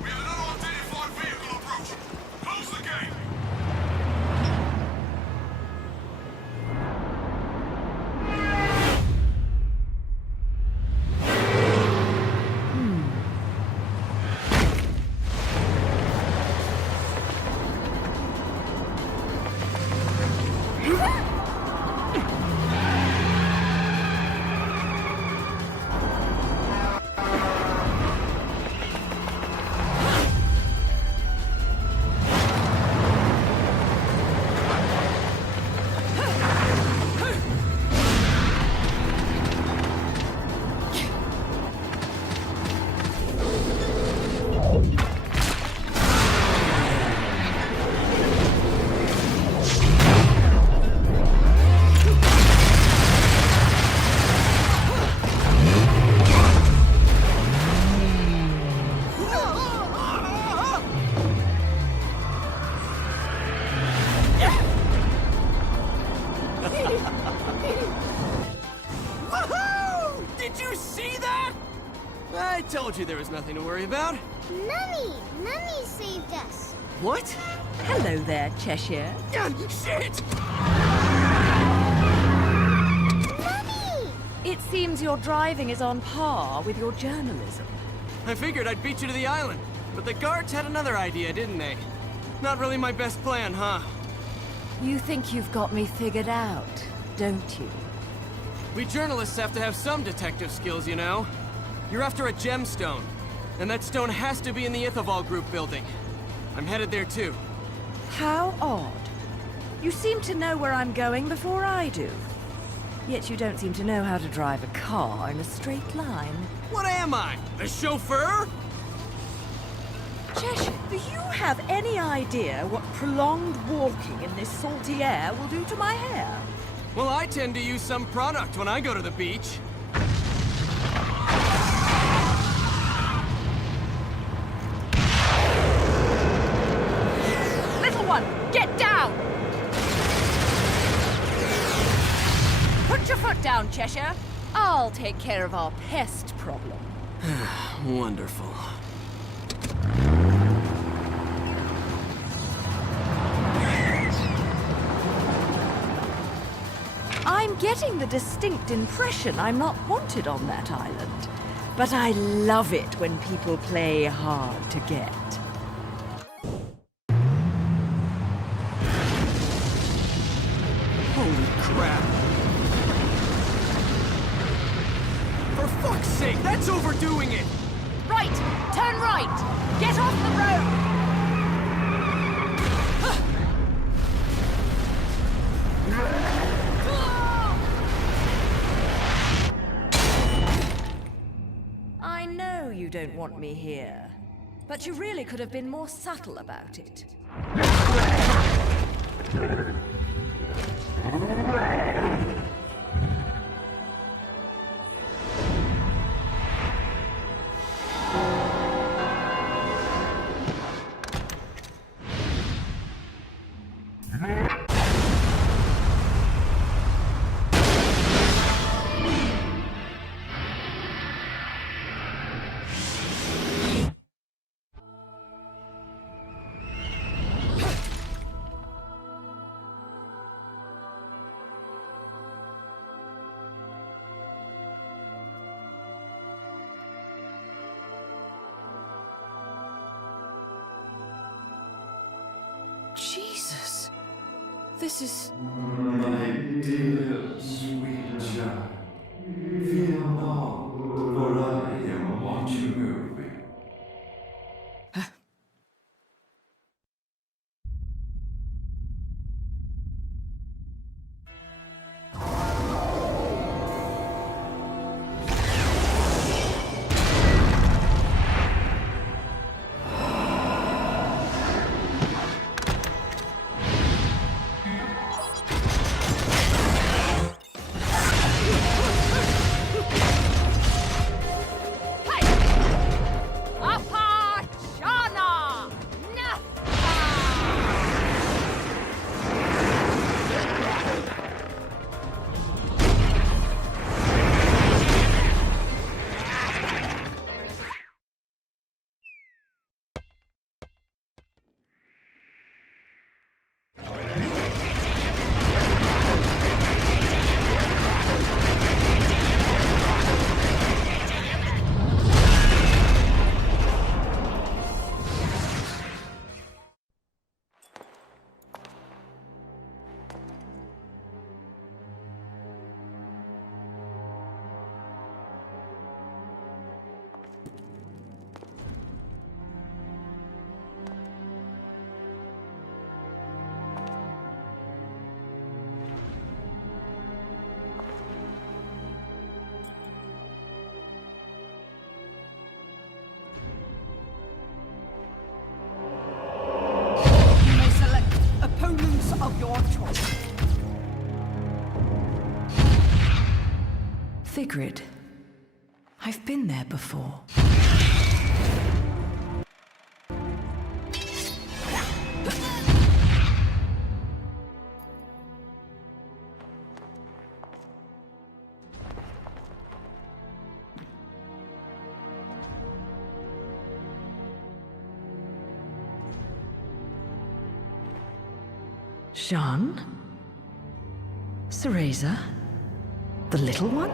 We have an unidentified vehicle approaching. Close the gate! I told you there was nothing to worry about. Mummy! Mummy saved us. What? Hello there, Cheshire. Shit! Mummy! It seems your driving is on par with your journalism. I figured I'd beat you to the island, but the guards had another idea, didn't they? Not really my best plan, huh? You think you've got me figured out, don't you? We journalists have to have some detective skills, you know? You're after a gemstone, and that stone has to be in the Ithaval Group building. I'm headed there too. How odd. You seem to know where I'm going before I do. Yet you don't seem to know how to drive a car in a straight line. What am I? A chauffeur? Cheshire, do you have any idea what prolonged walking in this salty air will do to my hair? Well, I tend to use some product when I go to the beach. Little one, get down! Put your foot down, Cheshire. I'll take care of our pest problem. Wonderful. I'm getting the distinct impression I'm not wanted on that island. But I love it when people play hard to get. Holy crap. For fuck's sake, that's overdoing it! Right! Turn right! Get off the road! I know you don't want me here, but you really could have been more subtle about it. Jesus. This is... My dear, sweet child, fear not, for I am watching over you. Of your choice. Vigrid. I've been there before. Jean? Cereza? The little one?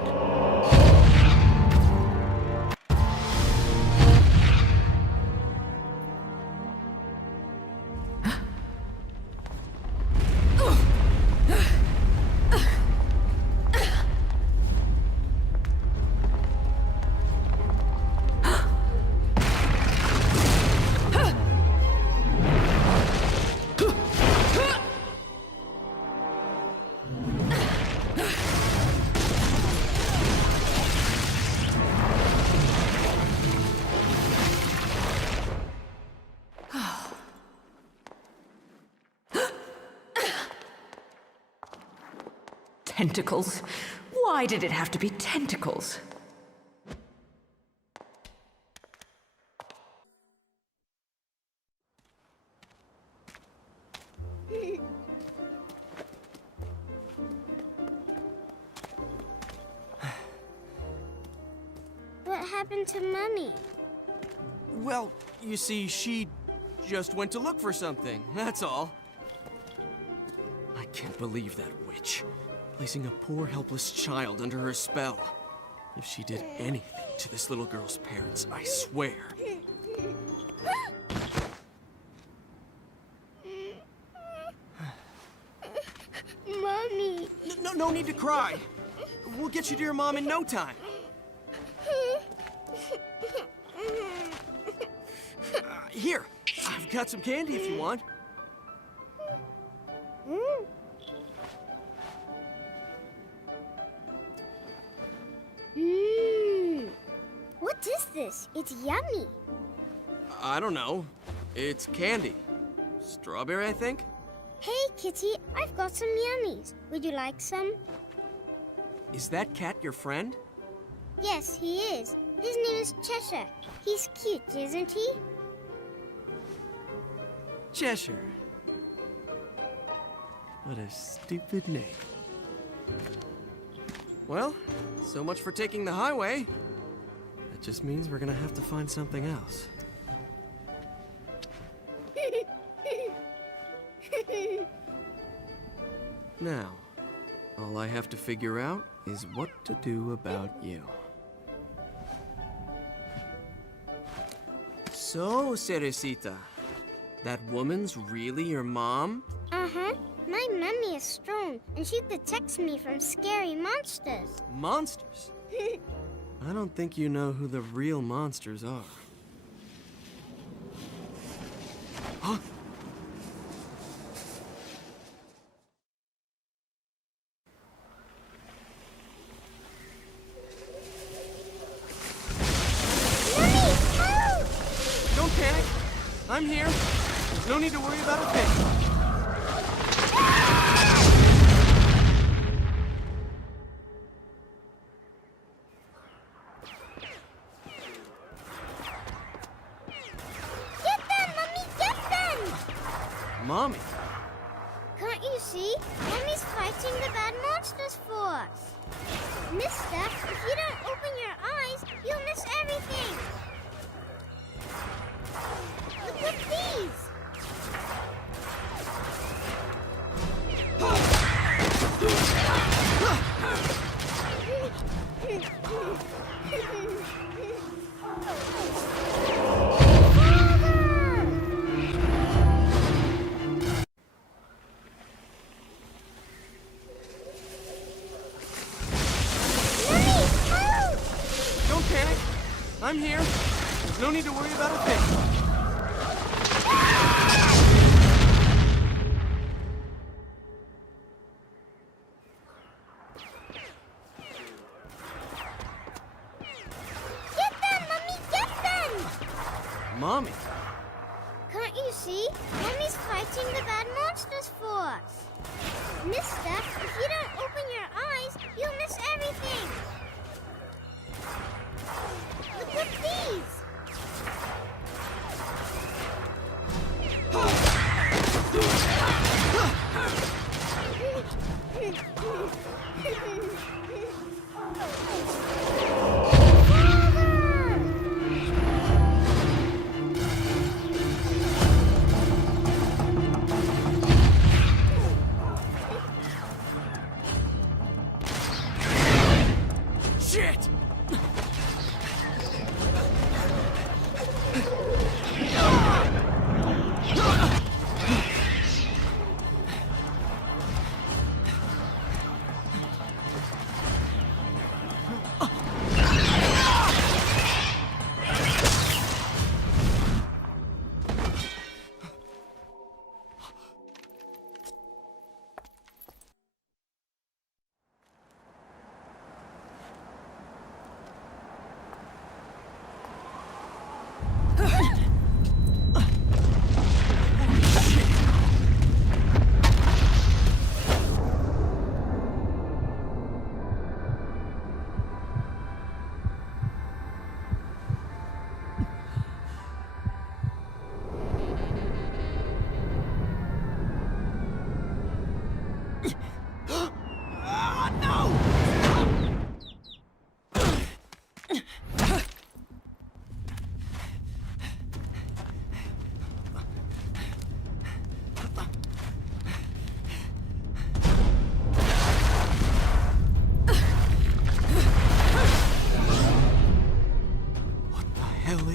Tentacles? Why did it have to be tentacles? What happened to Mummy? Well, you see, she just went to look for something, that's all. I can't believe that witch. Placing a poor, helpless child under her spell. If she did anything to this little girl's parents, I swear. Mommy! No need to cry. We'll get you to your mom in no time. Here, I've got some candy if you want. What is this? It's yummy. I don't know. It's candy. Strawberry, I think? Hey, Kitty, I've got some yummies. Would you like some? Is that cat your friend? Yes, he is. His name is Cheshire. He's cute, isn't he? Cheshire. What a stupid name. Well, so much for taking the highway. That just means we're gonna have to find something else. Now, all I have to figure out is what to do about you. So, Cerecita, that woman's really your mom? Uh-huh. My mummy is strong, and she protects me from scary monsters. Monsters? I don't think you know who the real monsters are. Huh? Mummy, help! Don't panic. I'm here. There's no need to worry about a thing. Mommy? Can't you see? Mommy's fighting the bad monsters for us. Mister, if you don't open your eyes, you'll miss everything. Look at these. I'm here. There's no need to worry about a thing. Get them, Mommy, get them! Mommy? Can't you see? Mommy's fighting the bad monsters for us. Mister, if you don't open your eyes, you'll miss everything. Look at these!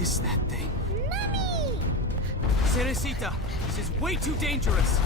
Is that thing? Mummy! Cerecita, this is way too dangerous!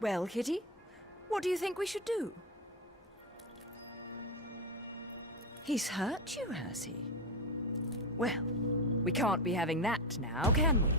Well, Kitty, what do you think we should do? He's hurt you, has he? Well, we can't be having that now, can we?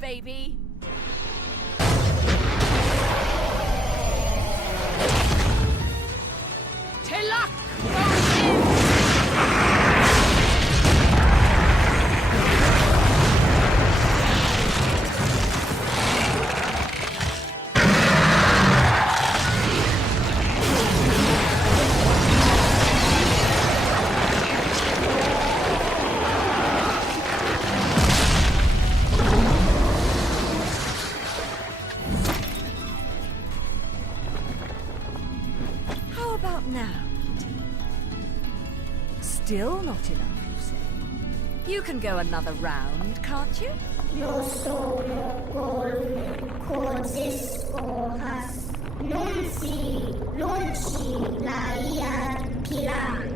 Baby. Tilak! Still not enough, you say? You can go another round, can't you? Lo solo codis hojas, non si lonci la pilar.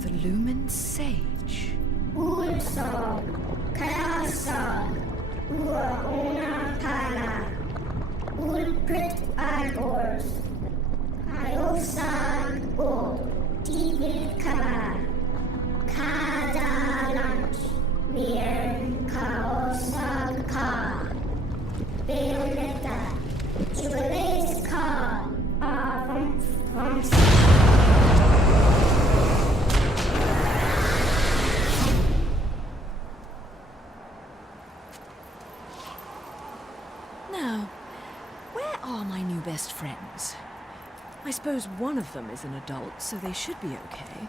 The Lumen Sage. Ulso, casa, una pala, ulprit arbors, iosan o. Tigil Kabar, Kada Lunch, Mir Kaosag Ka, Bayonetta, Jubilees Ka, from Now, where are my new best friends? I suppose one of them is an adult, so they should be okay.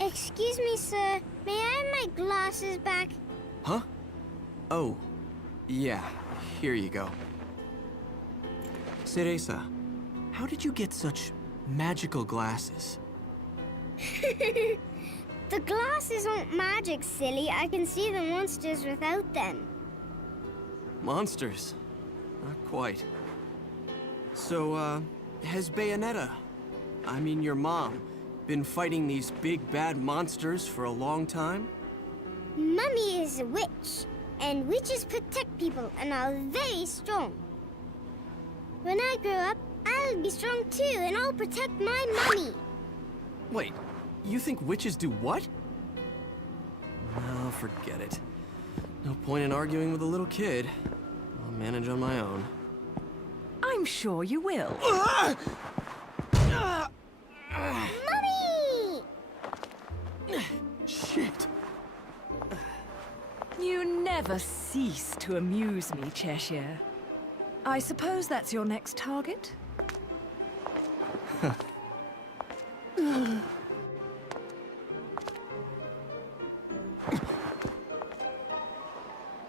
Excuse me, sir. May I have my glasses back? Huh? Oh, yeah. Here you go. Cereza, how did you get such magical glasses? The glasses aren't magic, silly. I can see the monsters without them. Monsters? Not quite. So, has Bayonetta, I mean your mom, been fighting these big bad monsters for a long time? Mummy is a witch, and witches protect people and are very strong. When I grow up, I'll be strong too, and I'll protect my mummy. Wait, you think witches do what? No, forget it. No point in arguing with a little kid. I'll manage on my own. I'm sure you will. Mummy! Shit. You never cease to amuse me, Cheshire. I suppose that's your next target?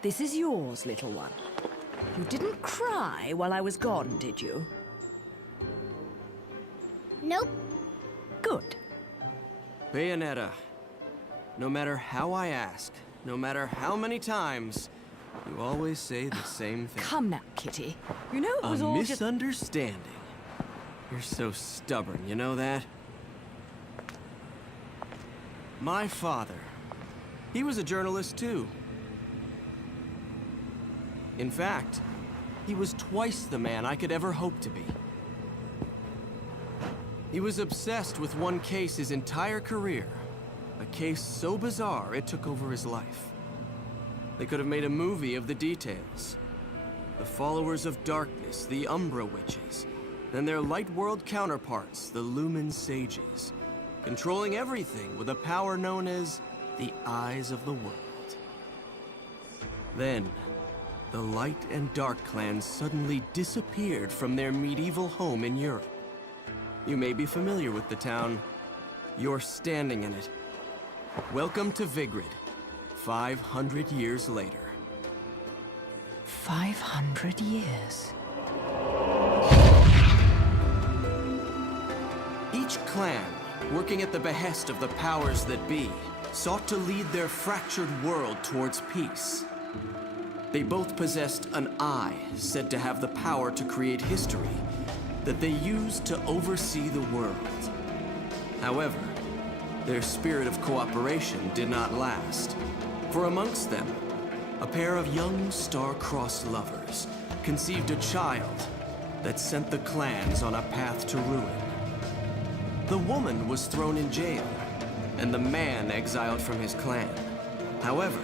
This is yours, little one. You didn't cry while I was gone, did you? Nope. Good. Bayonetta, no matter how I ask, no matter how many times, you always say the same thing. Come now, Kitty. You know it was a all just... misunderstanding. You're so stubborn, you know that? My father, he was a journalist too. In fact, he was twice the man I could ever hope to be. He was obsessed with one case his entire career. A case so bizarre it took over his life. They could have made a movie of the details. The followers of darkness, the Umbra Witches, and their light world counterparts, the Lumen Sages, controlling everything with a power known as the Eyes of the World. Then, the Light and Dark clans suddenly disappeared from their medieval home in Europe. You may be familiar with the town. You're standing in it. Welcome to Vigrid, 500 years later. 500 years. Each clan, working at the behest of the powers that be, sought to lead their fractured world towards peace. They both possessed an eye said to have the power to create history that they used to oversee the world. However, their spirit of cooperation did not last, for amongst them, a pair of young star-crossed lovers conceived a child that sent the clans on a path to ruin. The woman was thrown in jail, and the man exiled from his clan. However,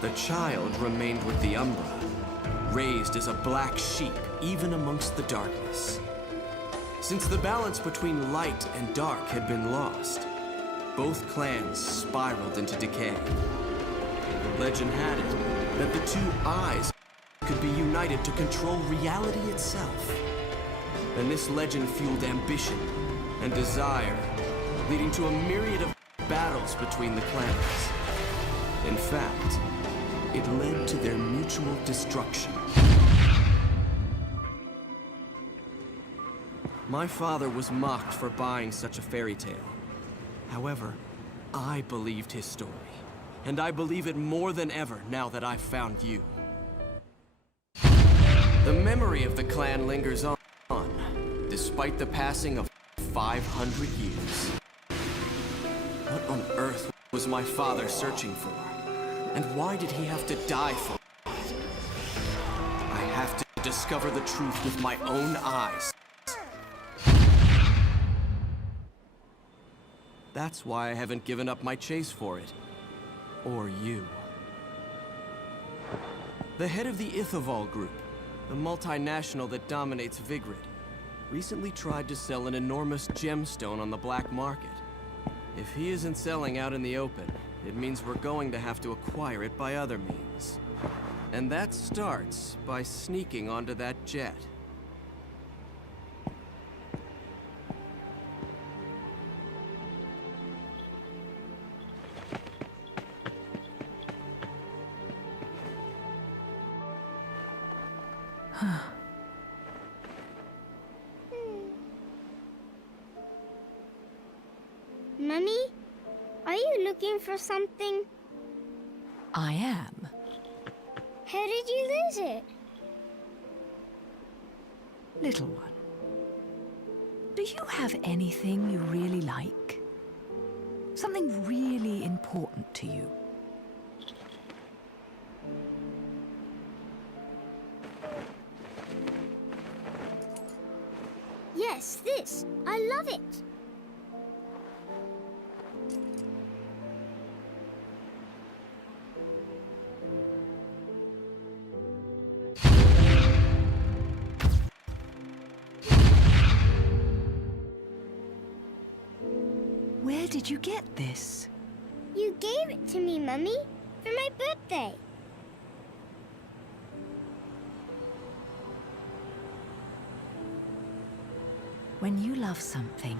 the child remained with the Umbra, raised as a black sheep even amongst the darkness. Since the balance between light and dark had been lost, both clans spiraled into decay. Legend had it that the two eyes could be united to control reality itself. And this legend fueled ambition and desire, leading to a myriad of battles between the clans. In fact, it led to their mutual destruction. My father was mocked for buying such a fairy tale. However, I believed his story, and I believe it more than ever now that I've found you. The memory of the clan lingers on, despite the passing of 500 years. What on earth was my father searching for? And why did he have to die for it? I have to discover the truth with my own eyes. That's why I haven't given up my chase for it. Or you. The head of the Ithoval Group, the multinational that dominates Vigrid, recently tried to sell an enormous gemstone on the black market. If he isn't selling out in the open, it means we're going to have to acquire it by other means. And that starts by sneaking onto that jet. Mummy, are you looking for something? I am. How did you lose it? Little one, do you have anything you really like? Something really important to you? Yes, this. I love it. Where did you get this? You gave it to me, Mummy, for my birthday. When you love something,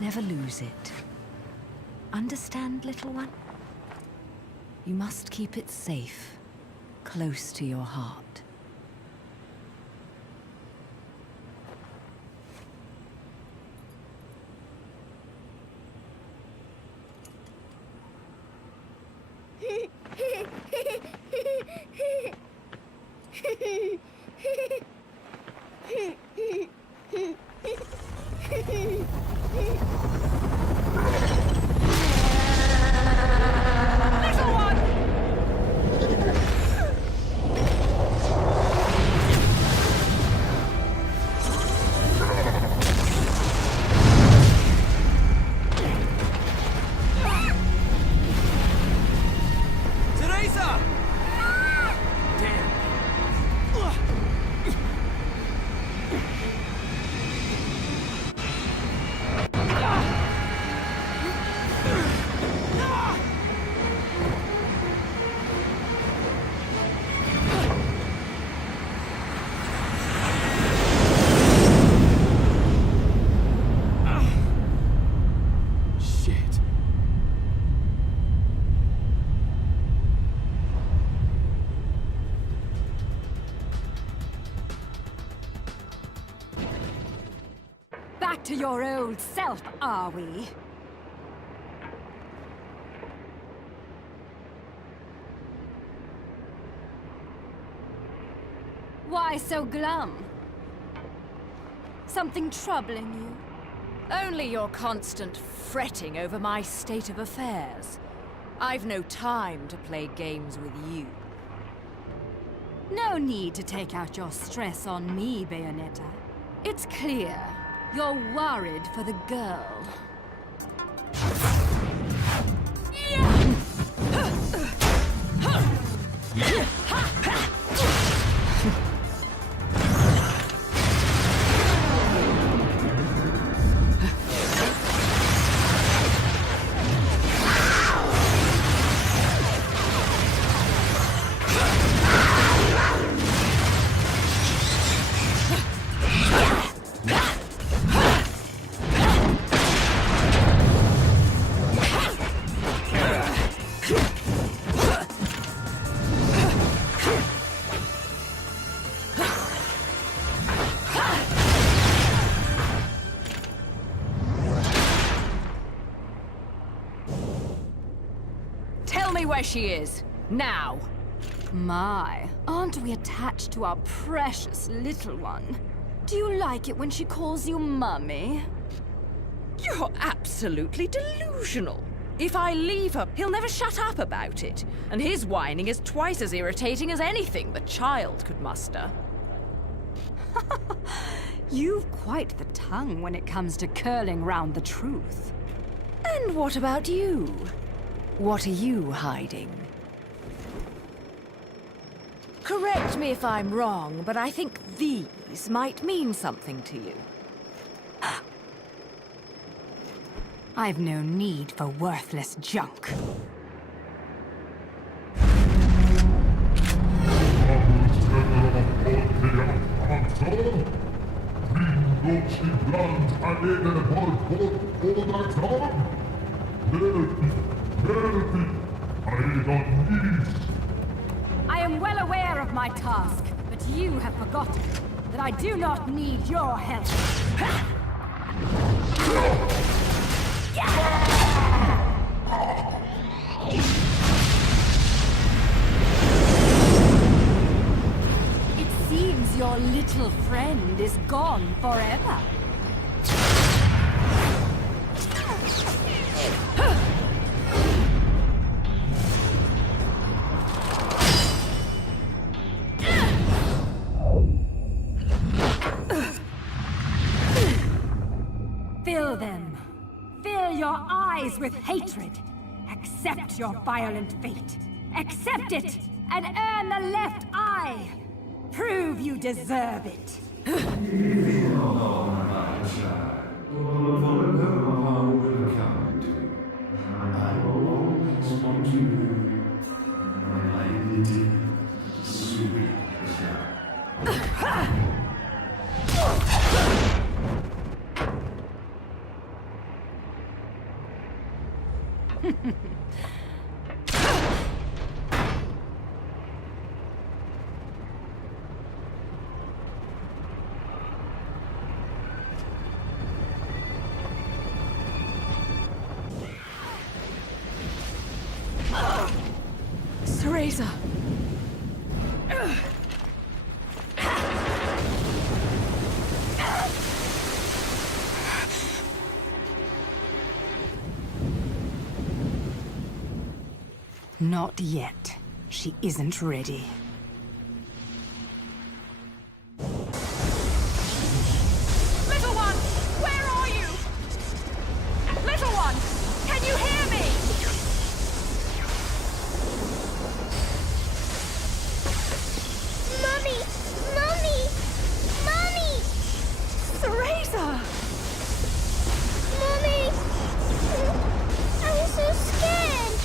never lose it. Understand, little one? You must keep it safe close to your heart. Back to your old self, are we? Why so glum? Something troubling you? Only your constant fretting over my state of affairs. I've no time to play games with you. No need to take out your stress on me, Bayonetta. It's clear you're worried for the girl. Where she is, now. My, aren't we attached to our precious little one? Do you like it when she calls you Mummy? You're absolutely delusional. If I leave her, he'll never shut up about it. And his whining is twice as irritating as anything the child could muster. You've quite the tongue when it comes to curling round the truth. And what about you? What are you hiding? Correct me if I'm wrong, but I think these might mean something to you. I've no need for worthless junk. I am well aware of my task, but you have forgotten that I do not need your help. It seems your little friend is gone forever. Fill them. Fill your eyes with hatred. Accept your violent fate. Accept it, and earn the left eye. Prove you deserve it. Leave alone, my child, for no harm will come to you. I will always want you, my little sweet child. Teresa! Not yet. She isn't ready. Little one! Where are you? Little one! Can you hear me? Mommy! Mommy! Mommy! Teresa! Mommy! I'm so scared!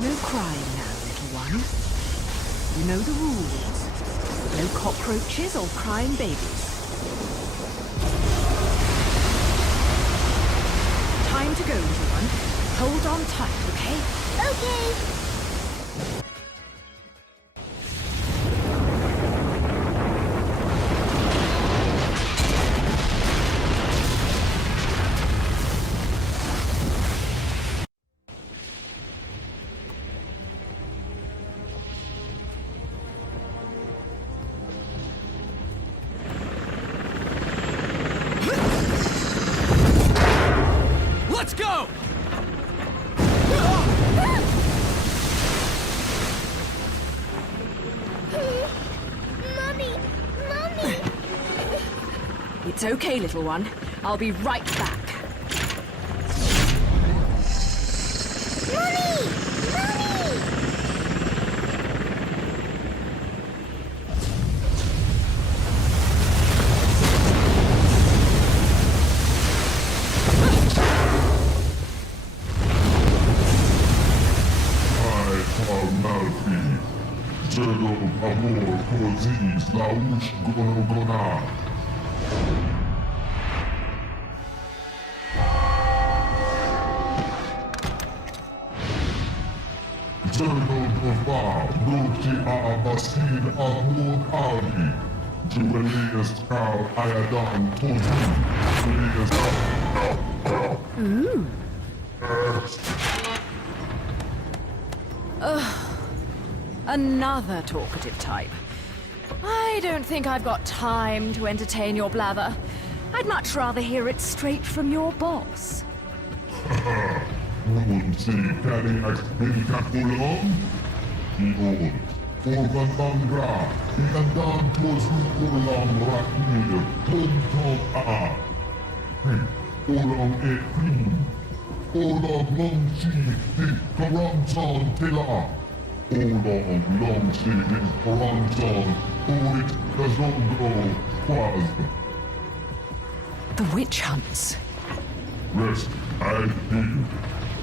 No crying now, little one. You know the rules. No cockroaches or crying babies. Time to go, little one. Hold on tight, okay? Okay. Let's go! Mommy! Mommy! It's okay, little one. I'll be right back. Mommy! Mommy! Zero amor così slausgono gona. Zero dova, noti a basin amor ali. Julius Carl Ayadan Tozi. Julius Another talkative type. I don't think I've got time to entertain your blather. I'd much rather hear it straight from your boss. Nun si cari explicaculum? Ion, organ bangra, iandan tozu orlam raknir, tonton a. Orlam e prim, orlam longsi, karamsan tela. Orlam longsi, karamsan, orit kazongro, quas. The witch hunts. Rest, I think.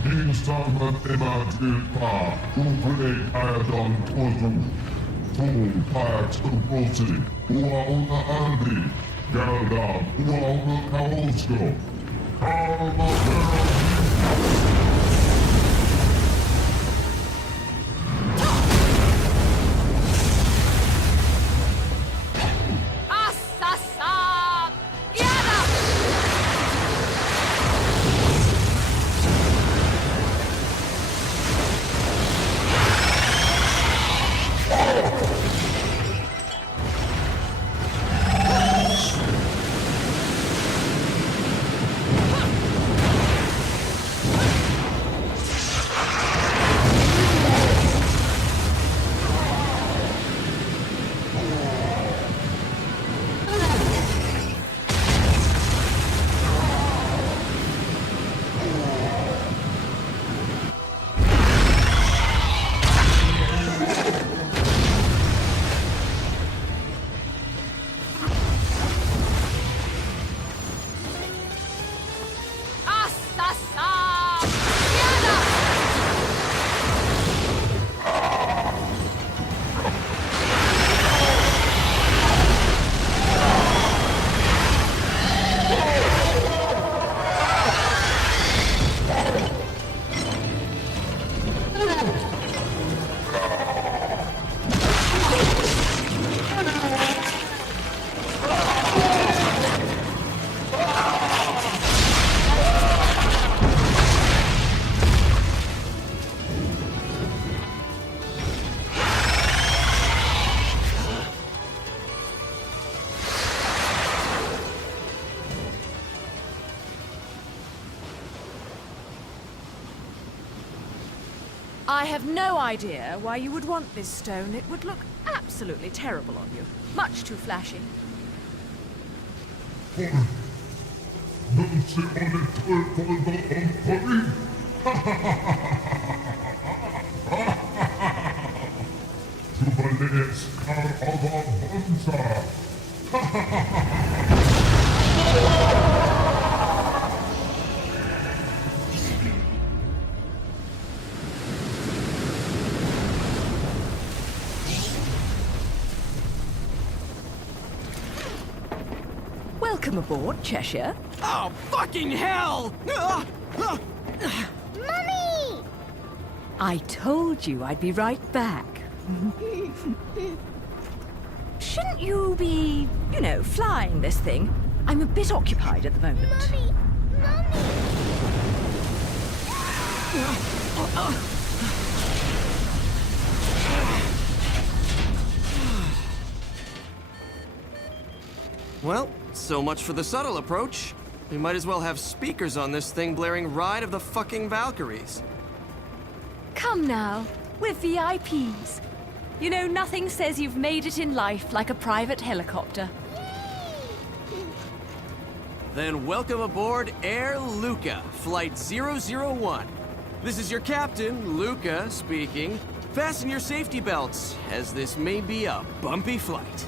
Insaman emadilpa, ugreg ayadon tozu. Tol pax uprosi, uauna aldi. Galdam, uauna kaosko. Kalma I have no idea why you would want this stone. It would look absolutely terrible on you. Much too flashy. Welcome aboard, Cheshire. Oh, fucking hell! Mummy! I told you I'd be right back. Shouldn't you be, you know, flying this thing? I'm a bit occupied at the moment. Mummy! Well, so much for the subtle approach. We might as well have speakers on this thing blaring Ride of the fucking Valkyries. Come now, we're VIPs. You know, nothing says you've made it in life like a private helicopter. Then welcome aboard Air Luca, Flight 001. This is your captain, Luca, speaking. Fasten your safety belts, as this may be a bumpy flight.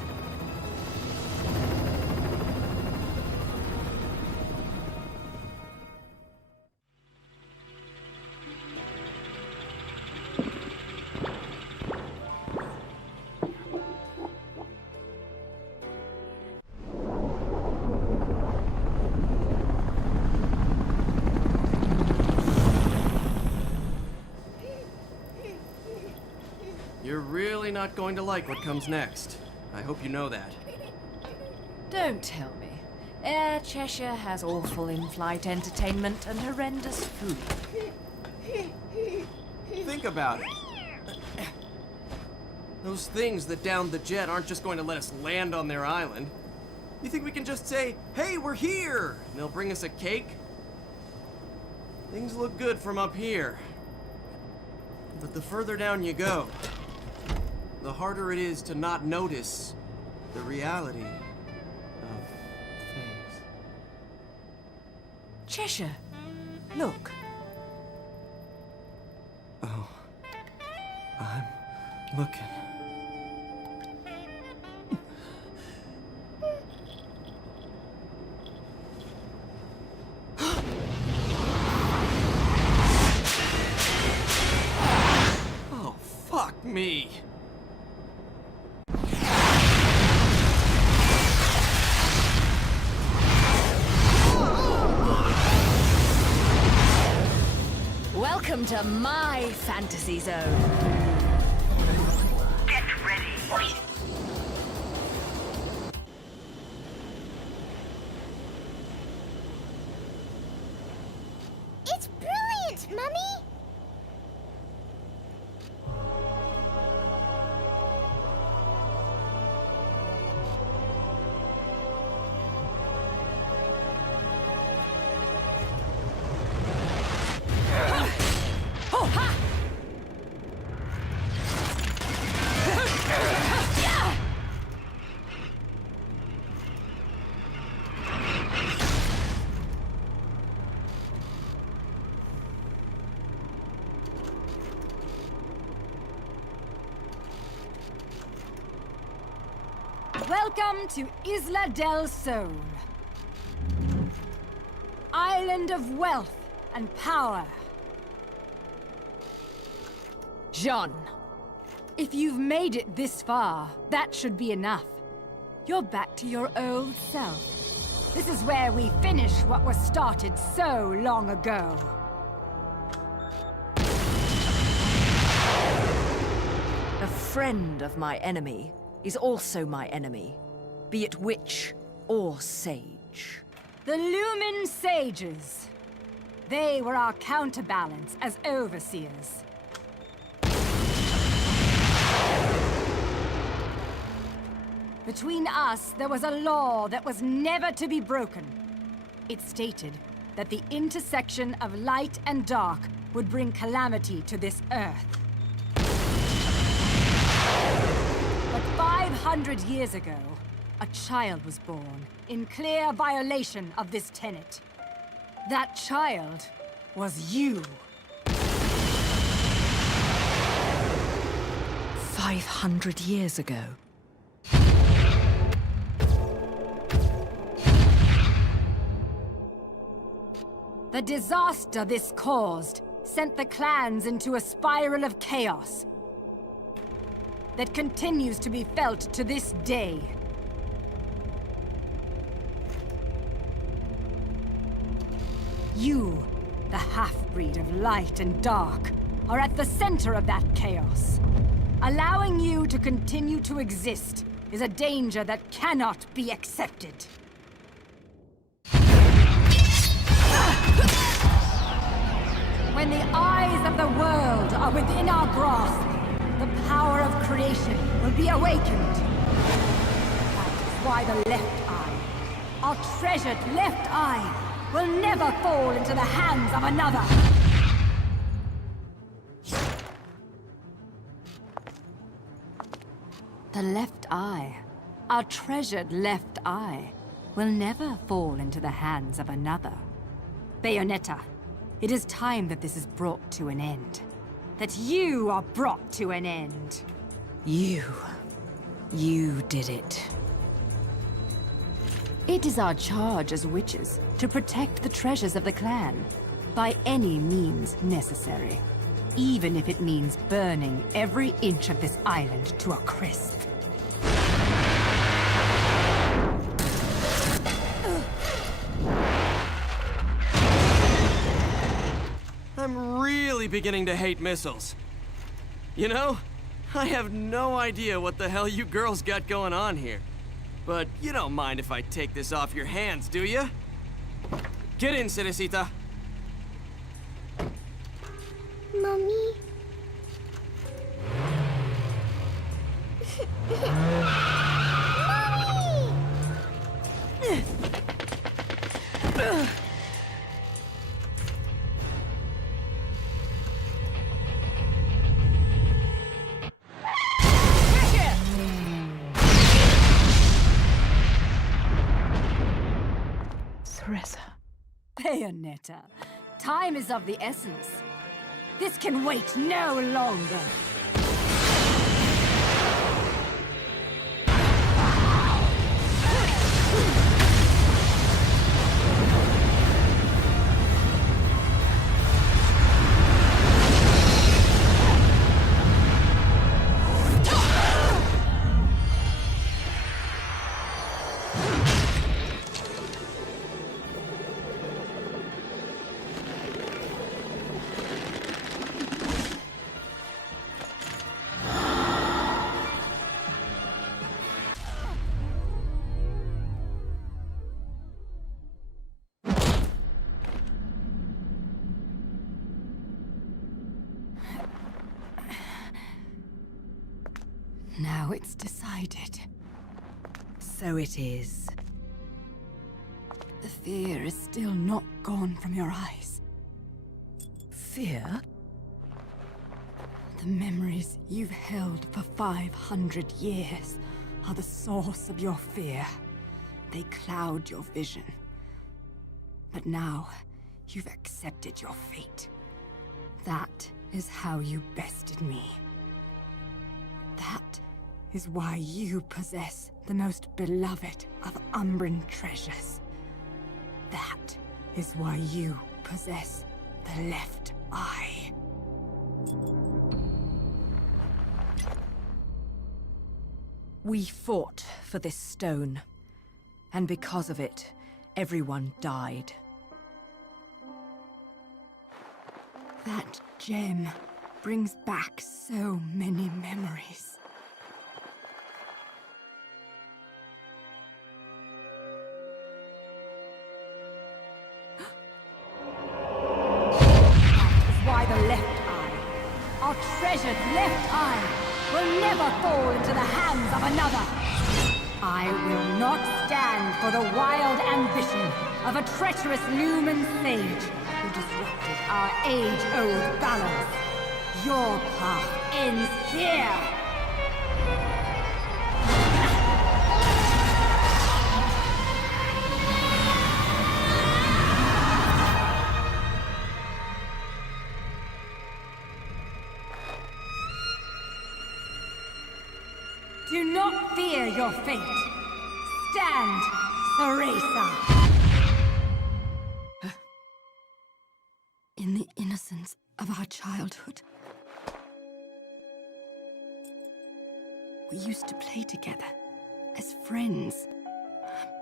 You're really not going to like what comes next. I hope you know that. Don't tell me. Air Cheshire has awful in-flight entertainment and horrendous food. Think about it. Those things that downed the jet aren't just going to let us land on their island. You think we can just say, "Hey, we're here," and they'll bring us a cake? Things look good from up here. But the further down you go, the harder it is to not notice the reality of things. Cheshire, look. Oh, I'm looking. Oh, fuck me. Welcome to my fantasy zone. Get ready. It's brilliant, Mummy! Welcome to Isla del Sol. Island of wealth and power. Jean, if you've made it this far, that should be enough. You're back to your old self. This is where we finish what was started so long ago. A friend of my enemy is also my enemy, be it witch or sage. The Lumen Sages. They were our counterbalance as overseers. Between us, there was a law that was never to be broken. It stated that the intersection of light and dark would bring calamity to this earth. But 500 years ago, a child was born in clear violation of this tenet. That child was you. 500 years ago. The disaster this caused sent the clans into a spiral of chaos that continues to be felt to this day. You, the half-breed of light and dark, are at the center of that chaos. Allowing you to continue to exist is a danger that cannot be accepted. When the eyes of the world are within our grasp, the power of creation will be awakened. That is why the left eye, our treasured left eye, will never fall into the hands of another. The left eye, our treasured left eye, will never fall into the hands of another. Bayonetta, it is time that this is brought to an end. That you are brought to an end. You did it. It is our charge as witches to protect the treasures of the clan, by any means necessary. Even if it means burning every inch of this island to a crisp. I'm really beginning to hate missiles. You know, I have no idea what the hell you girls got going on here. But you don't mind if I take this off your hands, do you? Get in, Cerecita. Mommy. Bayonetta, time is of the essence. This can wait no longer. Now it's decided. So it is. The fear is still not gone from your eyes. Fear? The memories you've held for 500 years are the source of your fear. They cloud your vision. But now, you've accepted your fate. That is how you bested me. That is why you possess the most beloved of Umbran treasures. That is why you possess the left eye. We fought for this stone, and because of it, everyone died. That gem brings back so many memories. The left eye, our treasured left eye, will never fall into the hands of another. I will not stand for the wild ambition of a treacherous Lumen sage who disrupted our age-old balance. Your path ends here! Do not fear your fate. Stand, Teresa. In the innocence of our childhood, we used to play together as friends.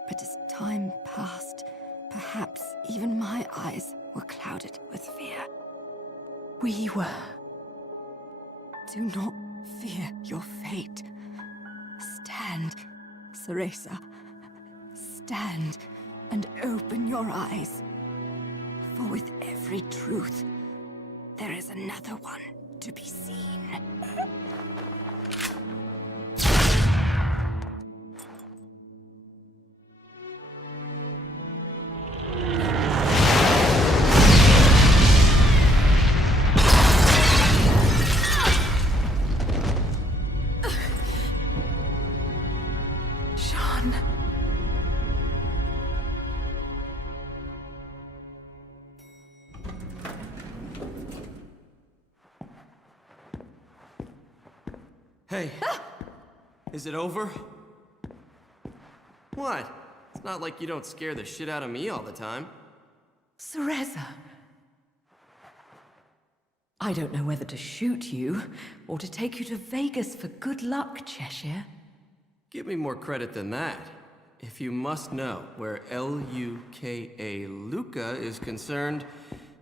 But as time passed, perhaps even my eyes were clouded with fear. We were. Do not fear your fate. Stand, Teresa. Stand and open your eyes. For with every truth, there is another one to be seen. Hey, is it over? What? It's not like you don't scare the shit out of me all the time. Cereza. I don't know whether to shoot you, or to take you to Vegas for good luck, Cheshire. Give me more credit than that. If you must know, where L-U-K-A Luca is concerned,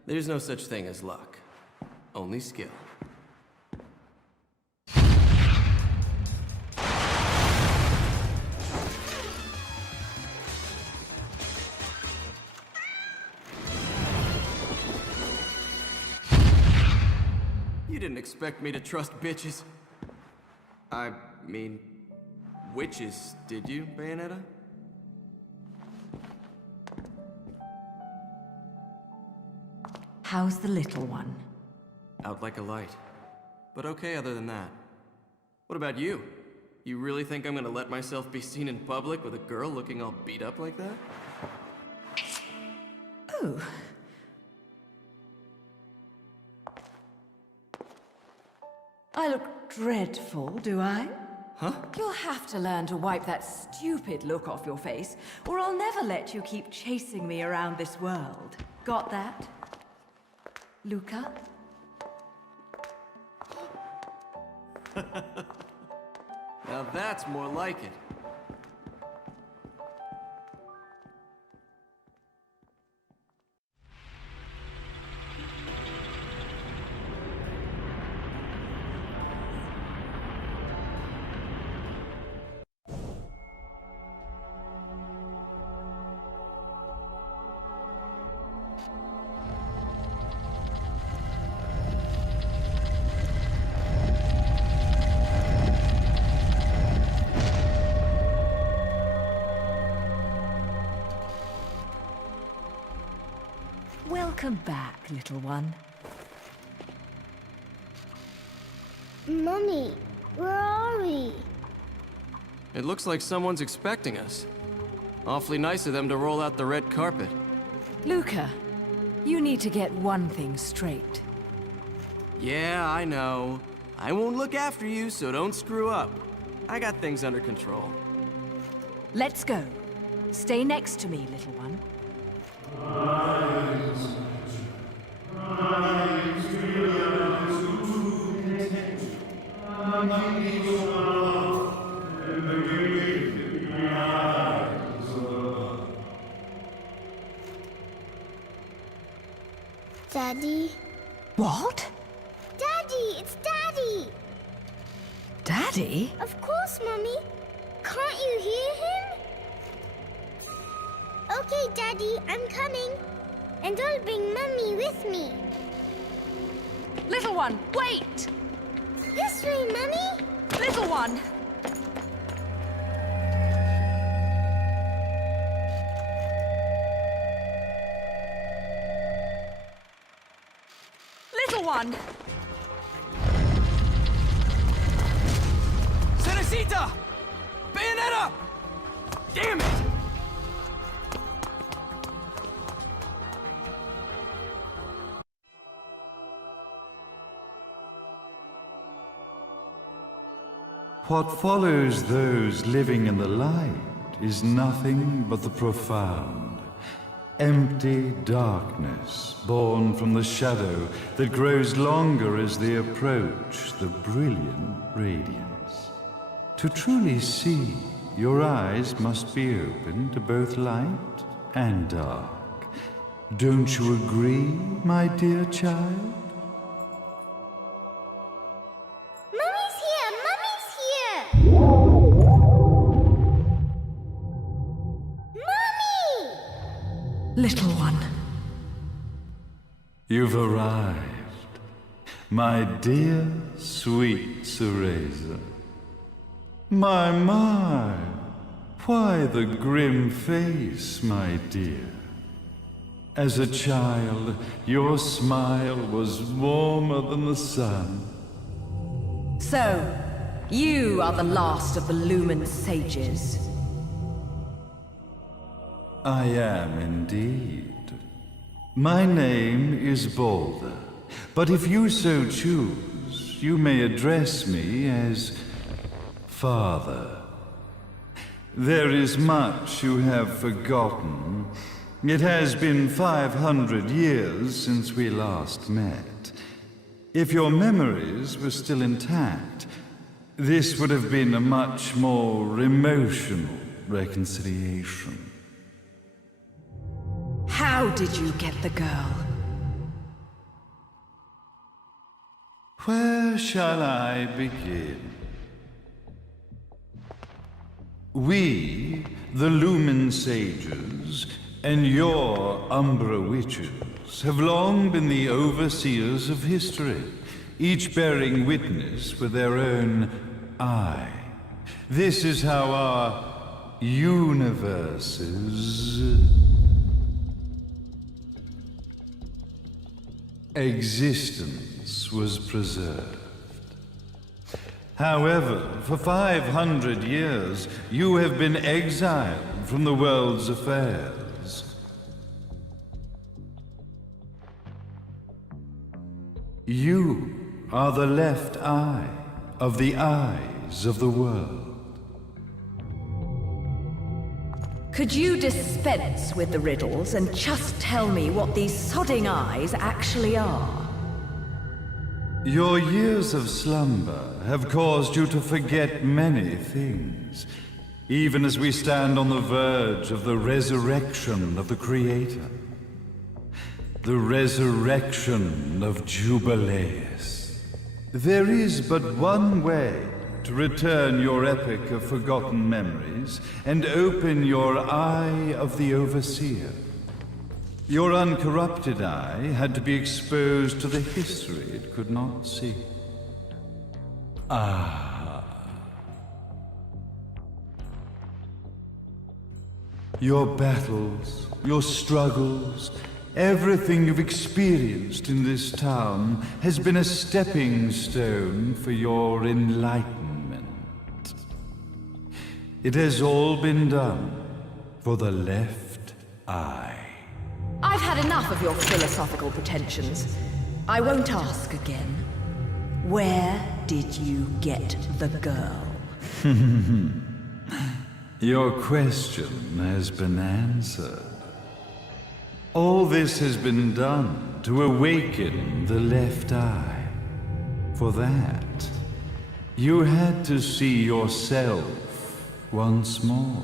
there's no such thing as luck. Only skill. You didn't expect me to trust bitches. I mean, witches, did you, Bayonetta? How's the little one? Out like a light. But okay other than that. What about you? You really think I'm gonna let myself be seen in public with a girl looking all beat up like that? Oh. I look dreadful, do I? Huh? You'll have to learn to wipe that stupid look off your face, or I'll never let you keep chasing me around this world. Got that? Luca? Now that's more like it. Welcome back, little one. Mummy, where are we? It looks like someone's expecting us. Awfully nice of them to roll out the red carpet. Luca, you need to get one thing straight. Yeah, I know. I won't look after you, so don't screw up. I got things under control. Let's go. Stay next to me, little one. Daddy? What? Daddy! It's Daddy! Daddy? Of course, Mummy. Can't you hear him? Okay, Daddy, I'm coming. And I'll bring Mummy with me. Little one, wait! This way, Mummy! Little one! one! Cenacita! Bayonetta! Damn it! What follows those living in the light is nothing but the profound, empty darkness born from the shadow that grows longer as they approach the brilliant radiance. To truly see, your eyes must be open to both light and dark. Don't you agree, my dear child? Little one. You've arrived, my dear, sweet Cereza. My, why the grim face, my dear? As a child, your smile was warmer than the sun. So, you are the last of the Lumen sages. I am indeed. My name is Balder, but if you so choose, you may address me as Father. There is much you have forgotten. It has been 500 years since we last met. If your memories were still intact, this would have been a much more emotional reconciliation. How did you get the girl? Where shall I begin? We, the Lumen Sages, and your Umbra Witches, have long been the overseers of history, each bearing witness with their own eye. This is how our universes existence was preserved. However, for 500 years, you have been exiled from the world's affairs. You are the left eye of the eyes of the world. Could you dispense with the riddles and just tell me what these sodding eyes actually are? Your years of slumber have caused you to forget many things, even as we stand on the verge of the resurrection of the Creator. The resurrection of Jubileus. There is but one way to return your epic of forgotten memories and open your eye of the Overseer. Your uncorrupted eye had to be exposed to the history it could not see. Your battles, your struggles, everything you've experienced in this town has been a stepping stone for your enlightenment. It has all been done for the left eye. I've had enough of your philosophical pretensions. I won't ask again. Where did you get the girl? Your question has been answered. All this has been done to awaken the left eye. For that, you had to see yourself once more.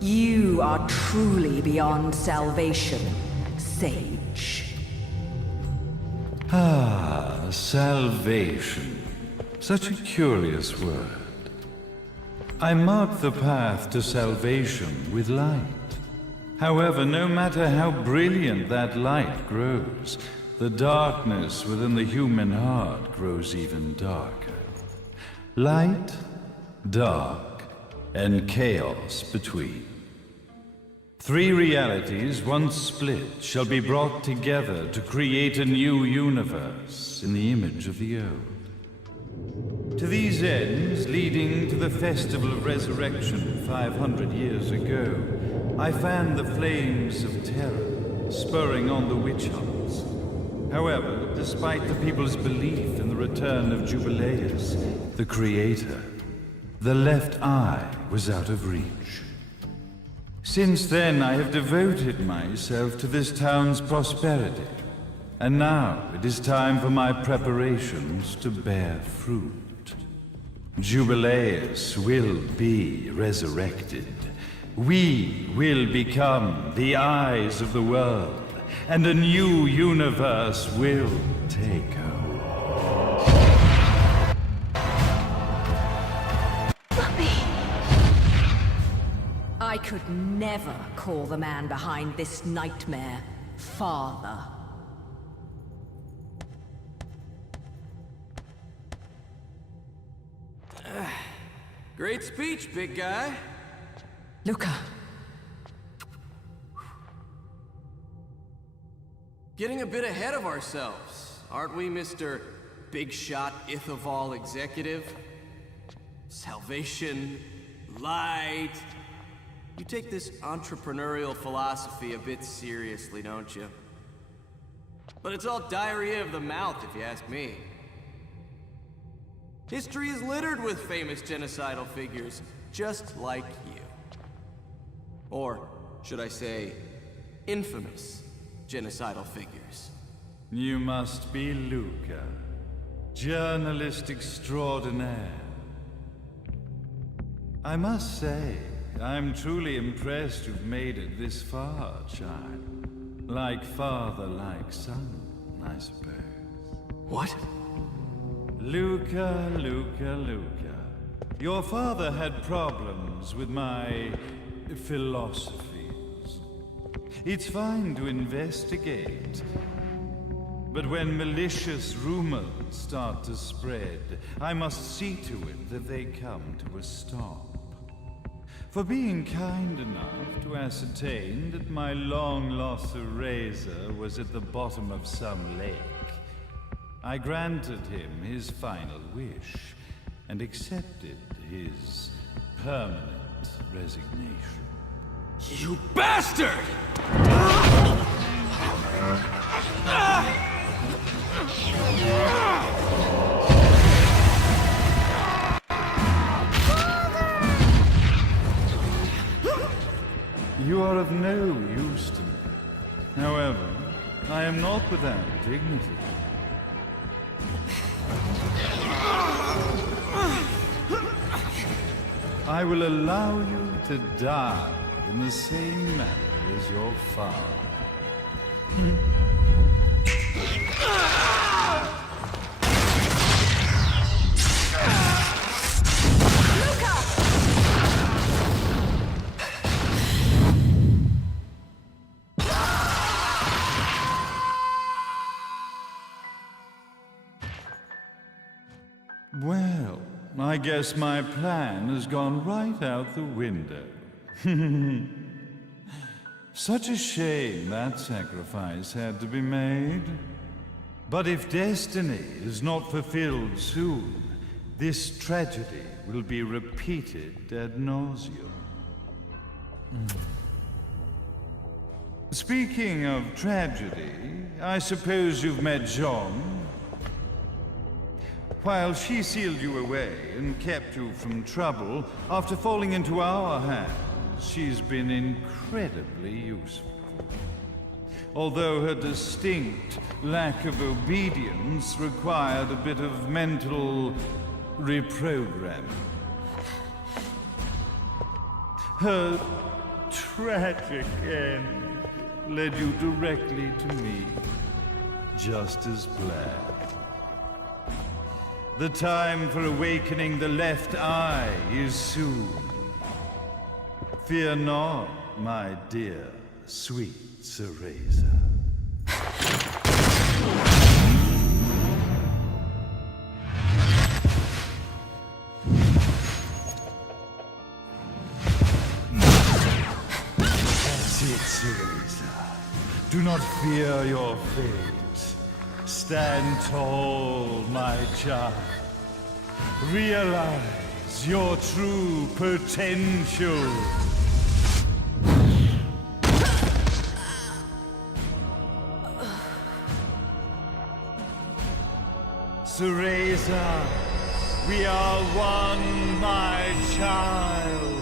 You are truly beyond salvation, sage. Salvation. Such a curious word. I mark the path to salvation with light. However, no matter how brilliant that light grows, the darkness within the human heart grows even darker. Light, dark, and chaos between. 3 realities, once split, shall be brought together to create a new universe in the image of the old. To these ends, leading to the Festival of Resurrection 500 years ago, I fanned the flames of terror, spurring on the witch hunts. However, despite the people's belief in the return of Jubileus, the creator, the left eye was out of reach. Since then, I have devoted myself to this town's prosperity, and now it is time for my preparations to bear fruit. Jubileus will be resurrected. We will become the eyes of the world, and a new universe will take over. I could never call the man behind this nightmare father. Great speech, big guy. Luca. Getting a bit ahead of ourselves, aren't we, Mr. Big Shot Ithoval Executive? Salvation, light. You take this entrepreneurial philosophy a bit seriously, don't you? But it's all diarrhea of the mouth, if you ask me. History is littered with famous genocidal figures, just like you. Or, should I say, infamous genocidal figures. You must be Luca, journalist extraordinaire. I must say, I'm truly impressed you've made it this far, child. Like father, like son, I suppose. What? Luca. Your father had problems with my philosophies. It's fine to investigate, but when malicious rumors start to spread, I must see to it that they come to a stop. For being kind enough to ascertain that my long-lost eraser was at the bottom of some lake, I granted him his final wish and accepted his permanent resignation. You bastard! You are of no use to me. However, I am not without dignity. I will allow you to die in the same manner as your father. Well, I guess my plan has gone right out the window. Such a shame that sacrifice had to be made. But if destiny is not fulfilled soon, this tragedy will be repeated ad nauseum. Speaking of tragedy, I suppose you've met Jean. While she sealed you away and kept you from trouble, after falling into our hands, she's been incredibly useful. Although her distinct lack of obedience required a bit of mental reprogramming. Her tragic end led you directly to me, just as planned. The time for awakening the left eye is soon. Fear not, my dear, sweet Cereza. not fear your fate. Stand tall, my child. Realize your true potential. Cereza, we are one, my child.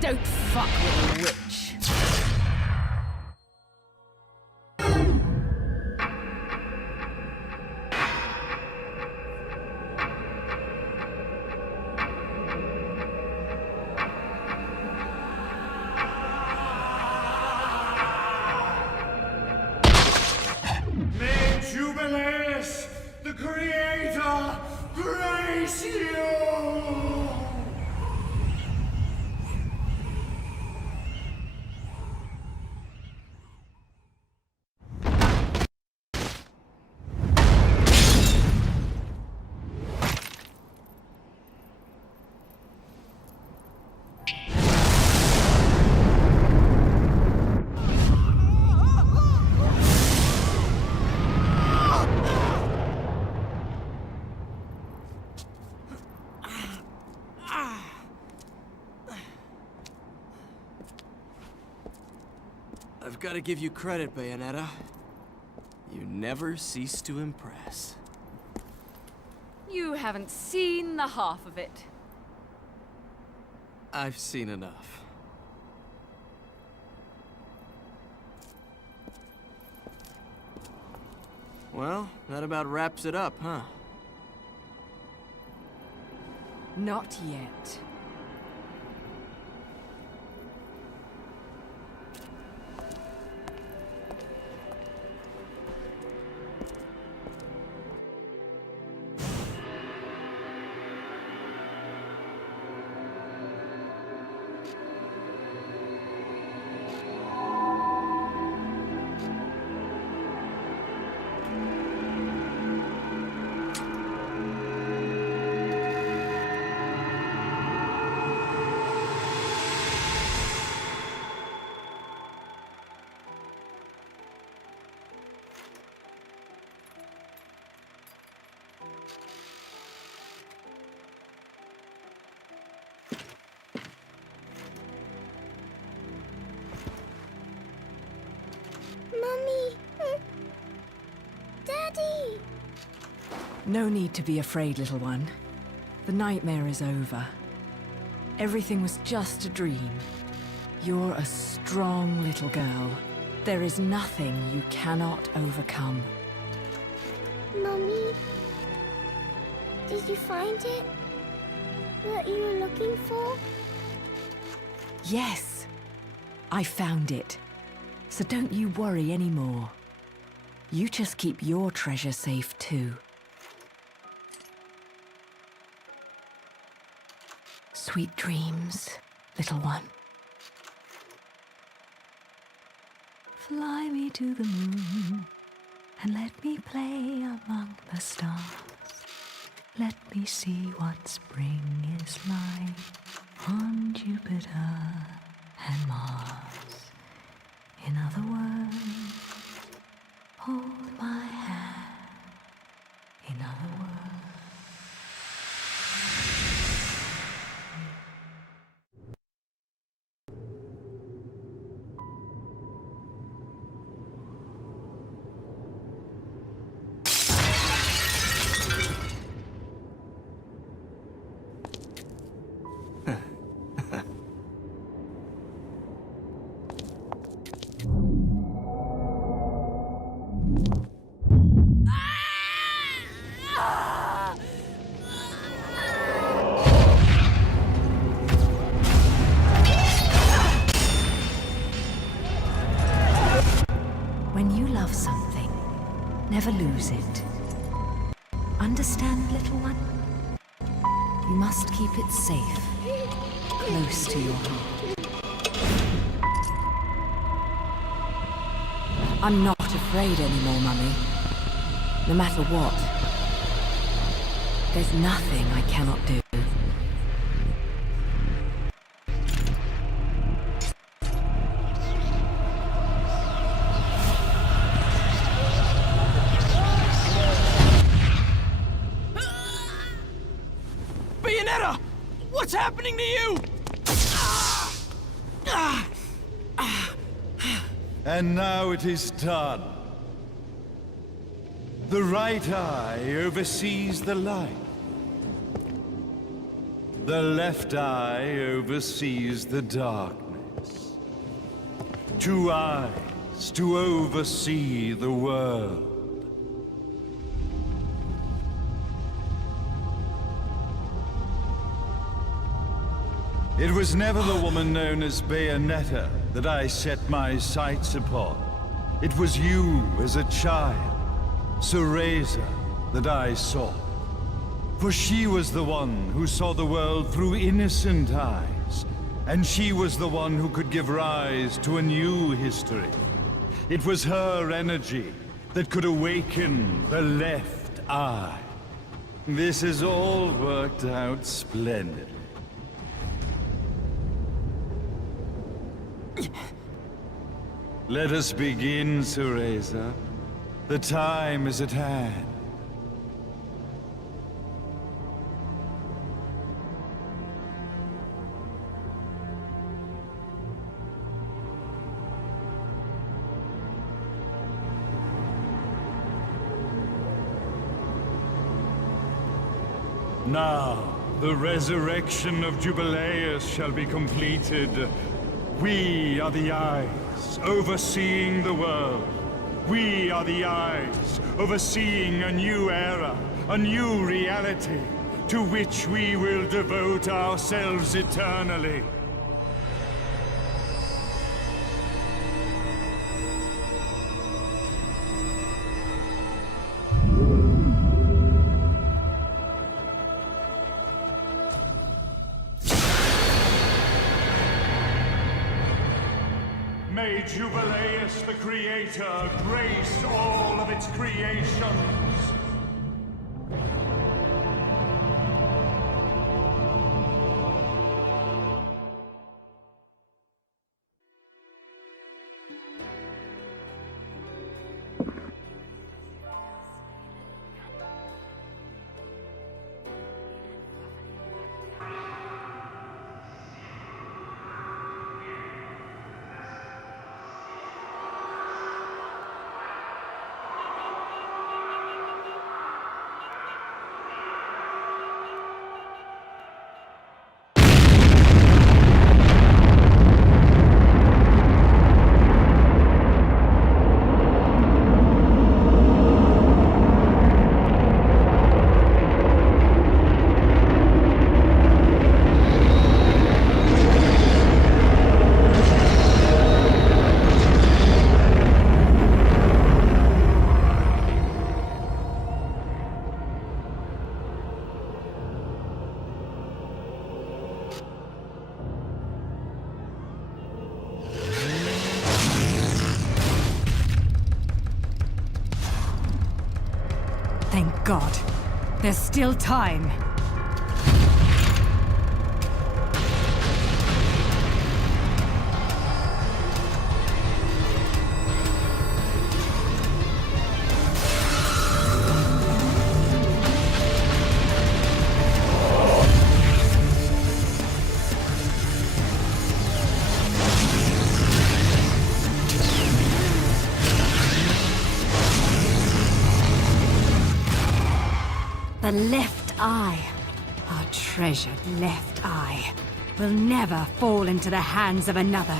Don't fuck with a witch. May Jubileus, the Creator, grace you! I've got to give you credit, Bayonetta. You never cease to impress. You haven't seen the half of it. I've seen enough. Well, that about wraps it up, huh? Not yet. Mommy. No need to be afraid, little one. The nightmare is over. Everything was just a dream. You're a strong little girl. There is nothing you cannot overcome. Mummy, did you find it? What you were looking for? Yes, I found it. So don't you worry anymore. You just keep your treasure safe too. Sweet dreams, little one. Fly me to the moon and let me play among the stars. Let me see what spring is like on Jupiter and Mars. In other words, hold my hand. In other words. When you love something, never lose it. Understand, little one? You must keep it safe, close to your heart. I'm not afraid anymore, Mummy. No matter what. There's nothing I cannot do. Bayonetta! What's happening to you? And now it is done. The right eye oversees the light. The left eye oversees the darkness. 2 eyes to oversee the world. It was never the woman known as Bayonetta that I set my sights upon. It was you as a child, Cereza, that I sought. For she was the one who saw the world through innocent eyes, and she was the one who could give rise to a new history. It was her energy that could awaken the left eye. This has all worked out splendidly. Let us begin, Cereza. The time is at hand. Now, the resurrection of Jubileus shall be completed. We are the eyes, overseeing the world. We are the eyes, overseeing a new era, a new reality, to which we will devote ourselves eternally. May Jubileus the Creator grace all of its creations. Thank God. There's still time. The left eye, our treasured left eye, will never fall into the hands of another.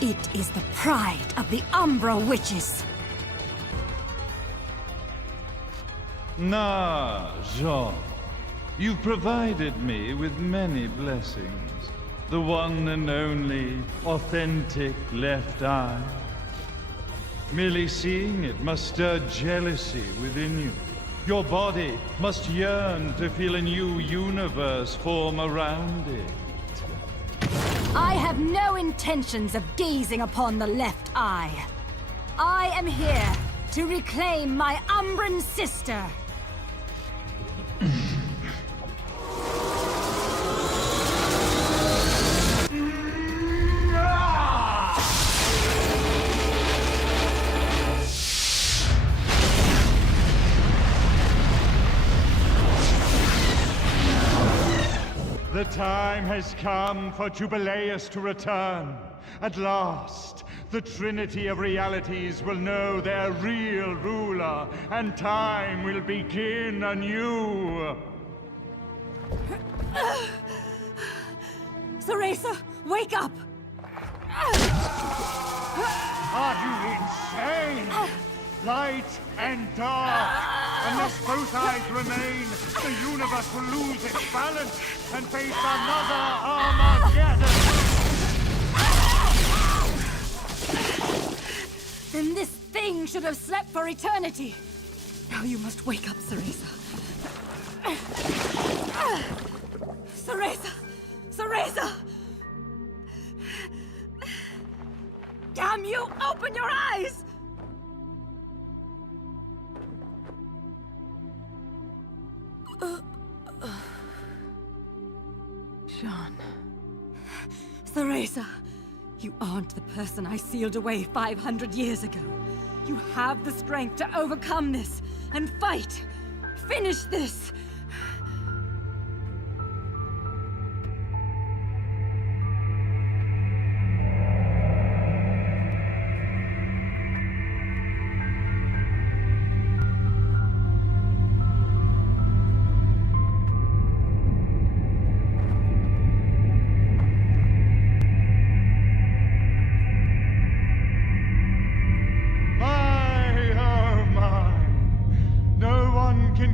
It is the pride of the Umbra Witches. Nah, Jean. You've provided me with many blessings. The one and only authentic left eye. Merely seeing it must stir jealousy within you. Your body must yearn to feel a new universe form around it. I have no intentions of gazing upon the left eye. I am here to reclaim my Umbran sister. The time has come for Jubileus to return. At last, the Trinity of Realities will know their real ruler, and time will begin anew. Cereza, wake up! Are you insane? Light and dark. Unless both eyes remain, the universe will lose its balance and face another Armageddon. Then this thing should have slept for eternity. Now you must wake up, Cereza. Cereza! Cereza! Damn you! Open your eyes! Jean. Cereza, you aren't the person I sealed away 500 years ago. You have the strength to overcome this and fight. Finish this!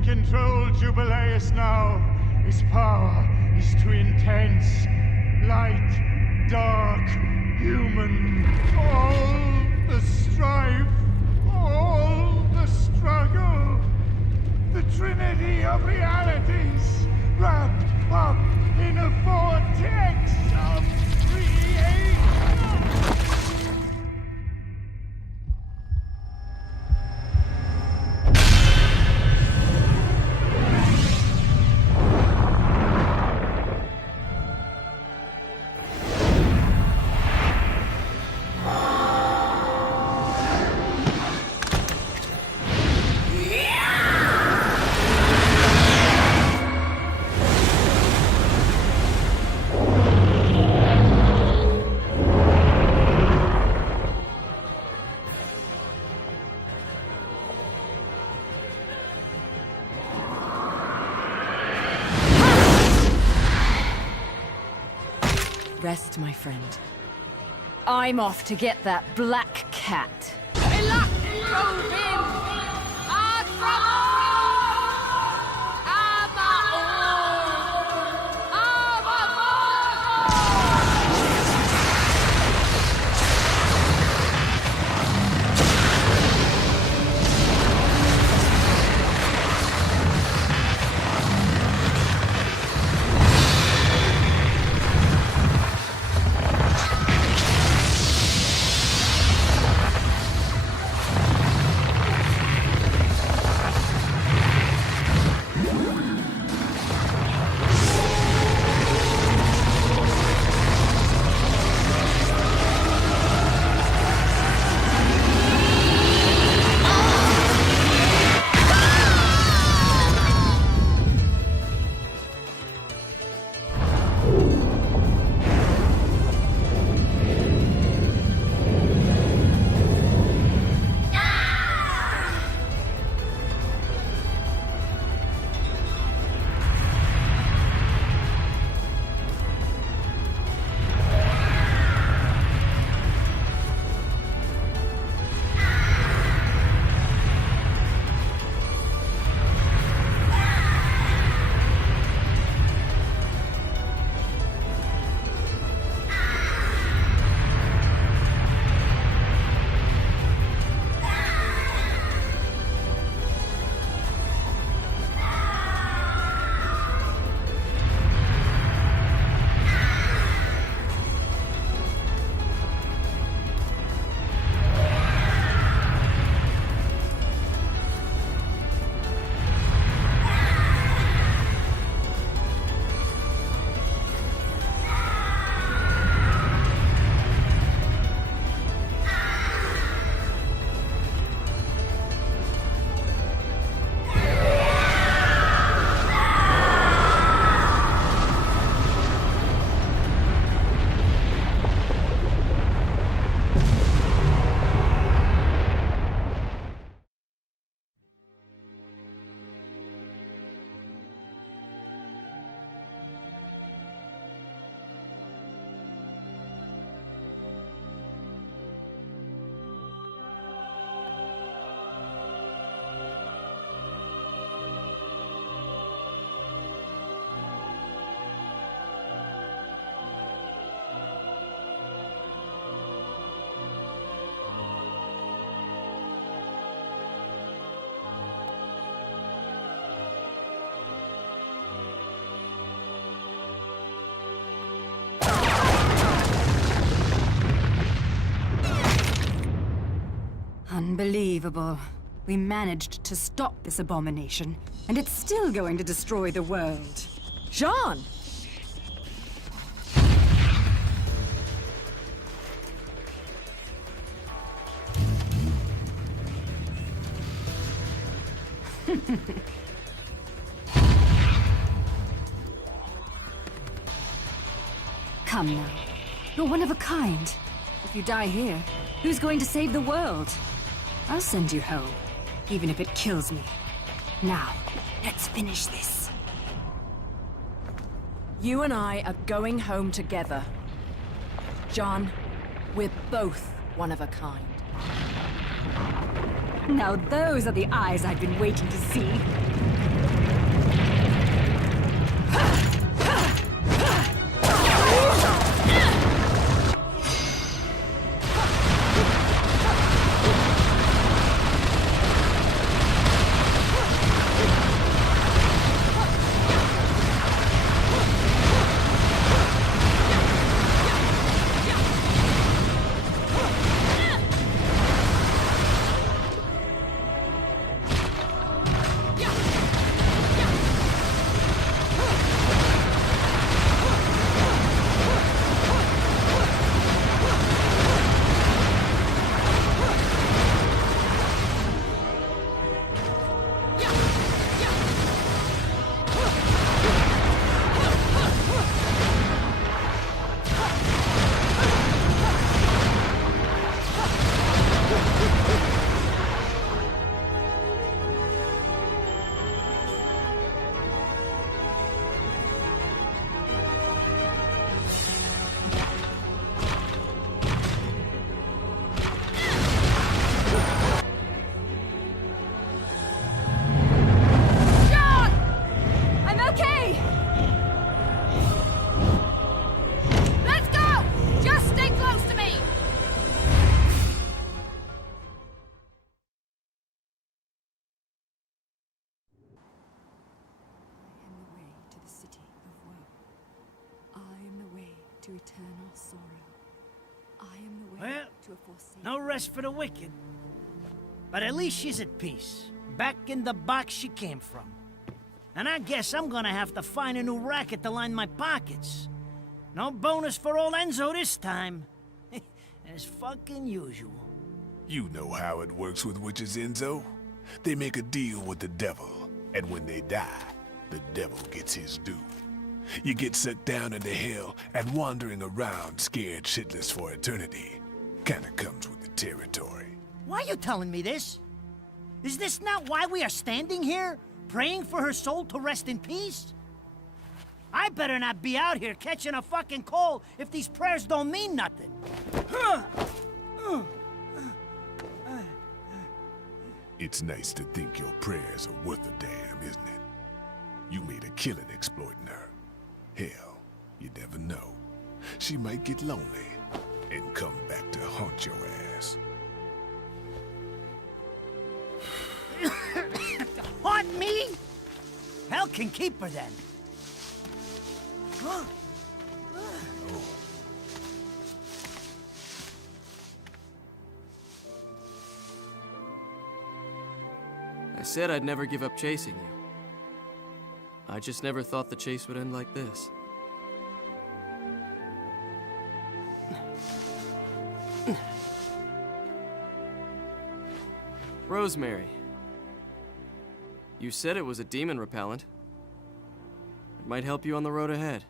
Control Jubileus now. His power is too intense. Light, dark, human. All the strife, all the struggle. The Trinity of Realities, wrapped up in a vortex of creation. Rest, my friend. I'm off to get that black cat. Unbelievable. We managed to stop this abomination, and it's still going to destroy the world. Jean! Come now. You're one of a kind. If you die here, who's going to save the world? I'll send you home, even if it kills me. Now, let's finish this. You and I are going home together. John, we're both one of a kind. Now those are the eyes I've been waiting to see. To eternal sorrow. I am the way to a forsaken... No rest for the wicked. But at least she's at peace. Back in the box she came from. And I guess I'm gonna have to find a new racket to line my pockets. No bonus for old Enzo this time. As fucking usual. You know how it works with witches, Enzo. They make a deal with the devil, and when they die, the devil gets his due. You get sucked down into hell and wandering around scared shitless for eternity. Kinda comes with the territory. Why are you telling me this? Is this not why we are standing here? Praying for her soul to rest in peace? I better not be out here catching a fucking cold if these prayers don't mean nothing. It's nice to think your prayers are worth a damn, isn't it? You made a killing exploiting her. Hell, you never know. She might get lonely and come back to haunt your ass. Haunt me? Hell can keep her then. I said I'd never give up chasing you. I just never thought the chase would end like this. Rosemary. You said it was a demon repellent. It might help you on the road ahead.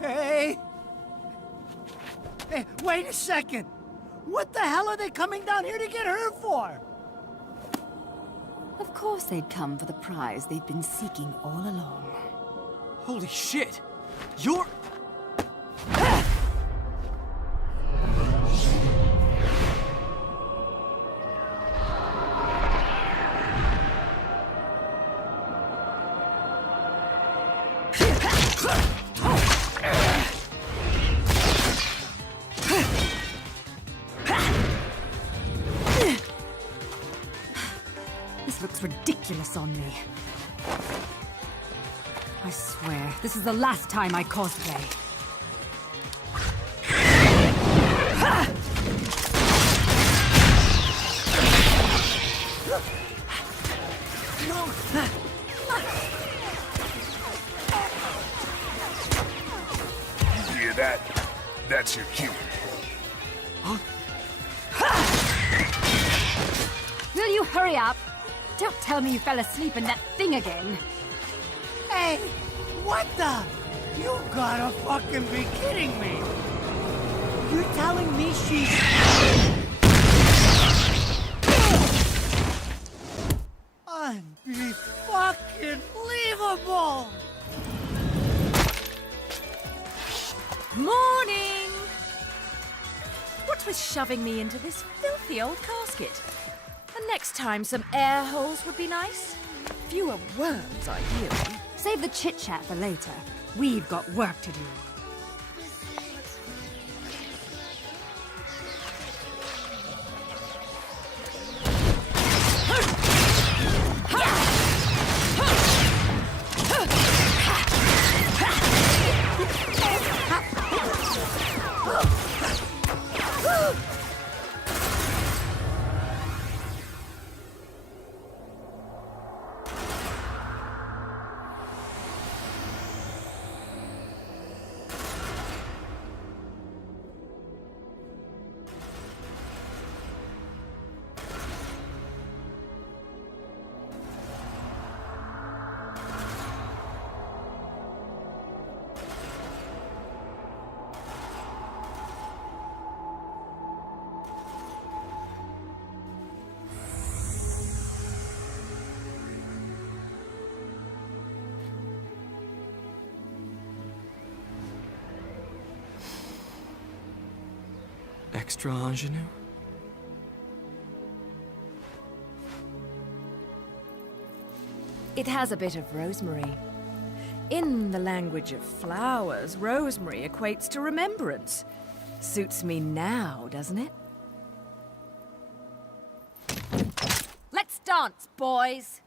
Hey, wait a second! What the hell are they coming down here to get her for? Of course they'd come for the prize they've been seeking all along. Holy shit! You're... This looks ridiculous. ridiculous on me. I swear, this is the last time I cosplay. You hear that? That's your cue. Will you hurry up? Don't tell me you fell asleep in that thing again. Hey, what the? You gotta fucking be kidding me! You're telling me she's... Unfucking-believable! Morning! What with shoving me into this filthy old casket? And next time some air holes would be nice. Fewer worms, ideally. Save the chit-chat for later. We've got work to do. Extra ingenue? It has a bit of rosemary. In the language of flowers, rosemary equates to remembrance. Suits me now, doesn't it? Let's dance, boys!